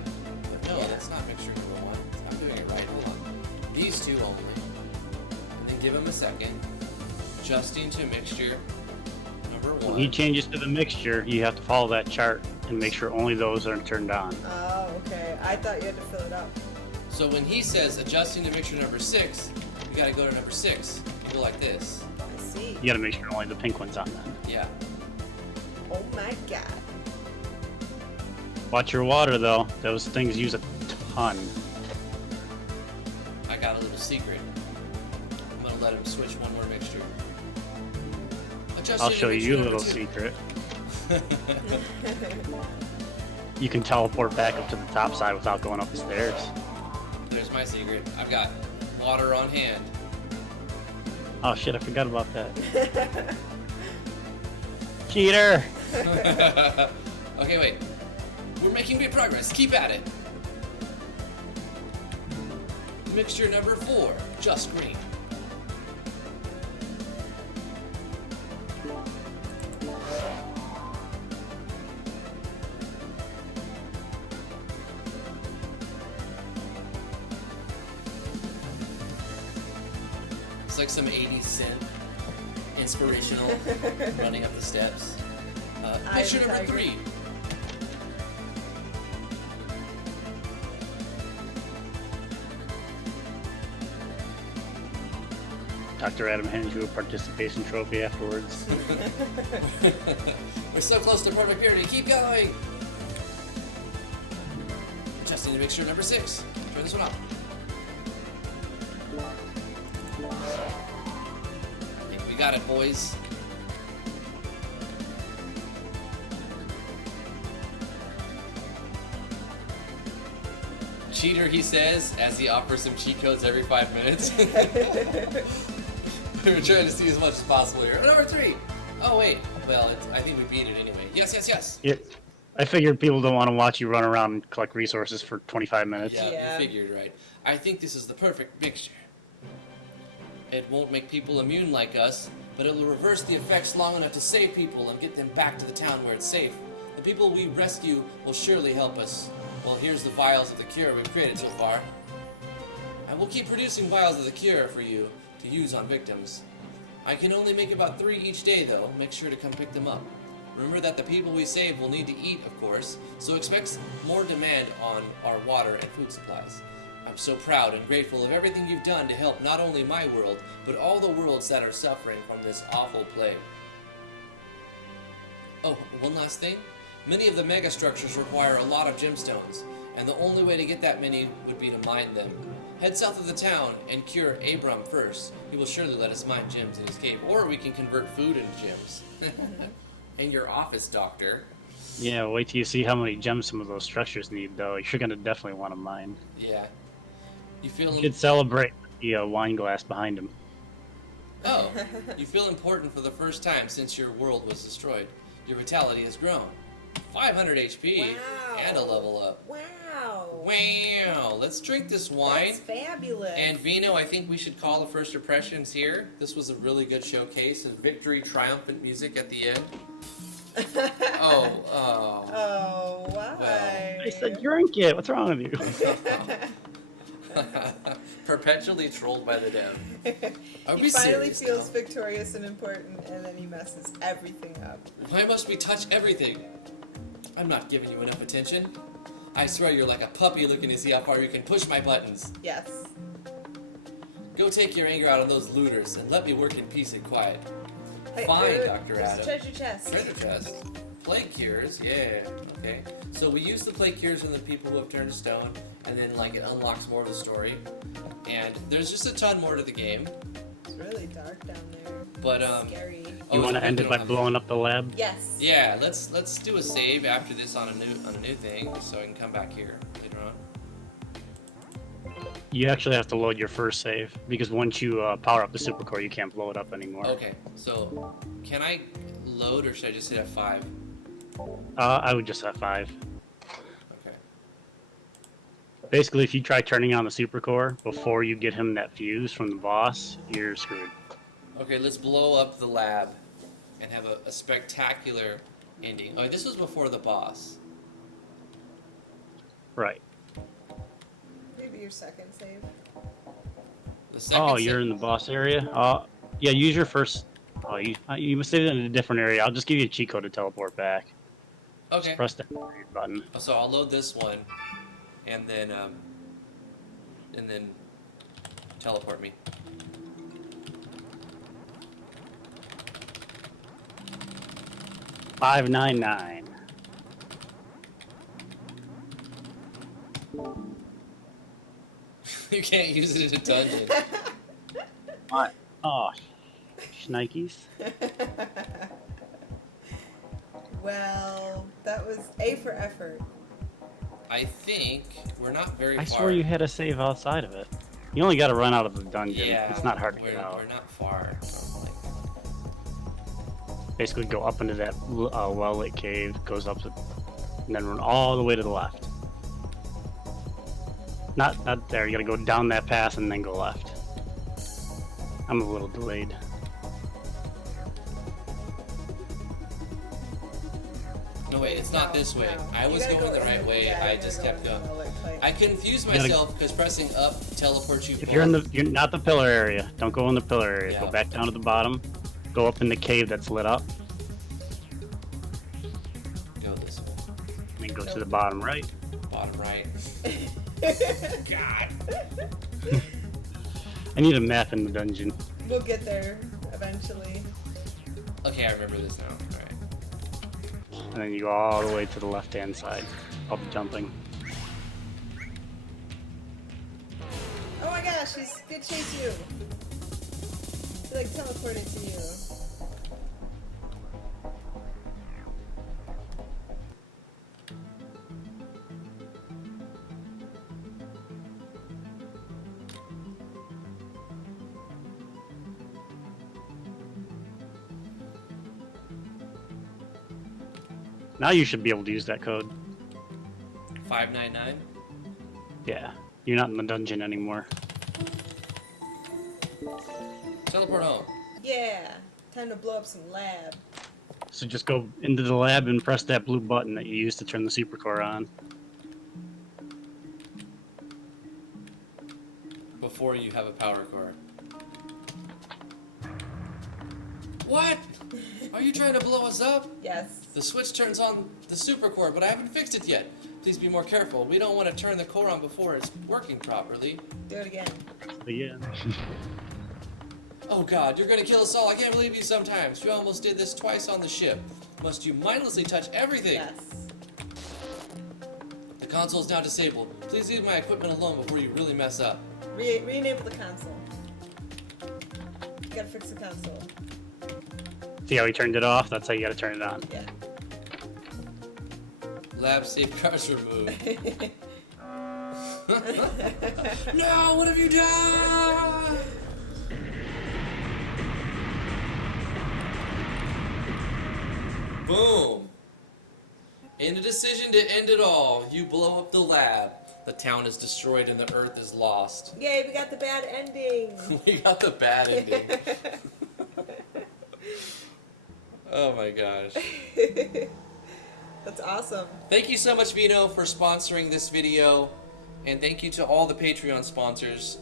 But no, Yeah. that's not mixture number 1. I'm doing it right. Hold on. These two only. And then give them a second. Adjusting to mixture number 1. When he changes to the mixture, you have to follow that chart and make sure only those are turned on. Oh, okay. I thought you had to fill it up. So when he says adjusting to mixture number 6, you gotta go to number 6. You go like this. I see. You gotta make sure only the pink one's on then. Yeah. Oh my god. Watch your water though. Those things use a ton. I got a little secret. I'm gonna let him switch one more mixture. Adjusting I'll to show mixture you a number little 2. secret. You can teleport back up to the top side without going up the stairs. There's my secret. I've got water on hand. Oh shit, I forgot about that. Cheater! Okay, wait. We're making great progress. Keep at it. Mixture number 4, just green. It's like some 80s synth, inspirational, running up the steps. Mixture number Tiger. 3. Dr. Adam hands you a participation trophy afterwards. We're so close to perfect purity. Keep going. Adjusting to mixture number 6. Turn this one off. I think we got it, boys. Cheater, he says, as he offers some cheat codes every 5 minutes. We were trying to see as much as possible here. Number 3. Oh wait. Well, I think we beat it anyway. Yes, yes, yes. Yeah, I figured people don't want to watch you run around and collect resources for 25 minutes. Yeah, Yeah. you figured right. I think this is the perfect mixture. It won't make people immune like us, but it will reverse the effects long enough to save people and get them back to the town where it's safe. The people we rescue will surely help us. Well, here's the vials of the cure we've created so far. I will keep producing vials of the cure for you to use on victims. I can only make about 3 each day, though. Make sure to come pick them up. Remember that the people we save will need to eat, of course, so expect more demand on our water and food supplies. I'm so proud and grateful of everything you've done to help not only my world, but all the worlds that are suffering from this awful plague. Oh, one last thing. Many of the mega structures require a lot of gemstones, and the only way to get that many would be to mine them. Head south of the town and cure Abram first. He will surely let us mine gems in his cave, or we can convert food into gems. And your office, doctor. Yeah, wait till you see how many gems some of those structures need, though. You're gonna definitely want to mine. Yeah. You feel... You should celebrate the wine glass behind him. Oh, you feel important for the first time since your world was destroyed. Your vitality has grown. 500 HP Wow. and a level up. Wow. Wow, let's drink this wine. That's fabulous. And Veno, I think we should call the first impressions here. This was a really good showcase and victory triumphant music at the end. Oh, Oh, why? I said drink it. What's wrong with you? Perpetually trolled by the dev. Are He we finally serious feels now? victorious and important, and then he messes everything up. Why must we touch everything? I'm not giving you enough attention. I swear you're like a puppy looking to see how far you can push my buttons. Yes. Go take your anger out on those looters and let me work in peace and quiet. Hey, Fine, there's Dr. a Adam. treasure chest. Treasure chest. Plague cures, yeah. Okay. So we use the plague cures on the people who have turned to stone, and then like it unlocks more of the story. And there's just a ton more to the game. It's really dark down there. But Scary. You want to end it by blowing up the lab? Yes. Yeah, let's do a save after this on a new thing, so I can come back here later on. You actually have to load your first save because once you power up the supercore, you can't blow it up anymore. Okay, so can I load or should I just hit F5? I would just have 5. Okay. Basically, if you try turning on the supercore before you get him that fuse from the boss, you're screwed. Okay, let's blow up the lab and have a spectacular ending. Oh, this was before the boss. Right. Maybe your second save. The second Oh, you're in the boss area? Yeah, use your first... Oh, you must save it in a different area. I'll just give you a cheat code to teleport back. Okay. Just press that button. So I'll load this one, and then teleport me. $5.99. You can't use it in a dungeon. What? Oh, shnikes. Well, that was A for effort. I think we're not very I far. swear you had a save outside of it. You only got to run out of the dungeon. Yeah, It's not hard to we're, get out. we're not far. Basically, go up into that well-lit cave, goes up, and then run all the way to the left. Not there. You got to go down that path and then go left. I'm a little delayed. No, wait, it's not this way. No. I You was gotta going go the right in- way. yeah, I you just gotta kept go in going. the light. I confused gotta- myself because pressing up teleports you. If you're not the pillar area, don't go in the pillar area. Yeah. Go back down to the bottom. Go up in the cave that's lit up, Go this way. and then go to the bottom right. Bottom right. God. I need a map in the dungeon. We'll get there eventually. Okay, I remember this now. Alright. And then you go all the way to the left-hand side. I'll be jumping. Oh my gosh, he's gonna chase you. He like teleported to you. Now you should be able to use that code. 599. Yeah. You're not in the dungeon anymore. Teleport home. Yeah, time to blow up some lab. So just go into the lab and press that blue button that you used to turn the supercore on. Before you have a power core. What? Are you trying to blow us up? Yes. The switch turns on the super core, but I haven't fixed it yet. Please be more careful. We don't want to turn the core on before it's working properly. Do it again. But yeah. Oh god, you're gonna kill us all. I can't believe you sometimes. You almost did this twice on the ship. Must you mindlessly touch everything? Yes. The console is now disabled. Please leave my equipment alone before you really mess up. Re-enable the console. You gotta fix the console. See how he turned it off? That's how you gotta turn it on. Yeah. Lab safeguards removed. No, what have you done? Boom. In a decision to end it all, you blow up the lab. The town is destroyed and the earth is lost. Yay, we got the bad ending. We got the bad ending. Oh my gosh. That's awesome. Thank you so much, Veno, for sponsoring this video. And thank you to all the Patreon sponsors.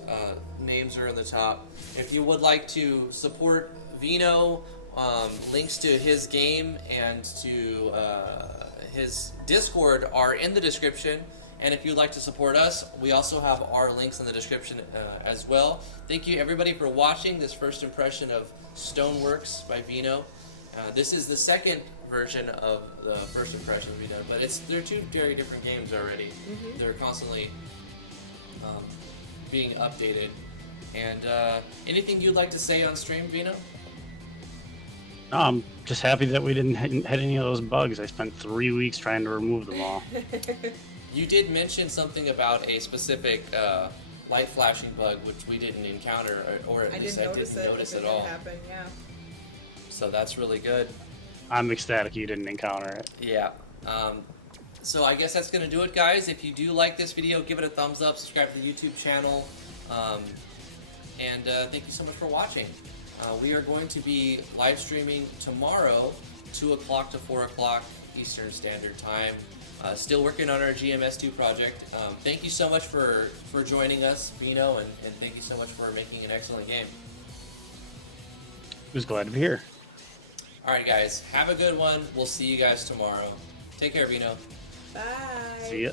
Names are in the top. If you would like to support Veno, links to his game and to his Discord are in the description. And if you'd like to support us, we also have our links in the description as well. Thank you everybody for watching this first impression of Stoneworks by Veno. This is the second version of the first impression we did, but they're two very different games already. Mm-hmm. They're constantly being updated. And anything you'd like to say on stream, Veno? No, I'm just happy that we didn't hit any of those bugs. I spent 3 weeks trying to remove them all. You did mention something about a specific light flashing bug, which we didn't encounter, or at least I didn't notice at all. Happen, yeah. So that's really good. I'm ecstatic you didn't encounter it. Yeah. So I guess that's going to do it, guys. If you do like this video, give it a thumbs up, subscribe to the YouTube channel, and thank you so much for watching. We are going to be live streaming tomorrow, 2 o'clock to 4 o'clock Eastern Standard Time. Still working on our GMS2 project. Thank you so much for joining us, Veno, and thank you so much for making an excellent game. Was glad to be here. Alright guys, have a good one. We'll see you guys tomorrow. Take care, Veno. Bye. See ya.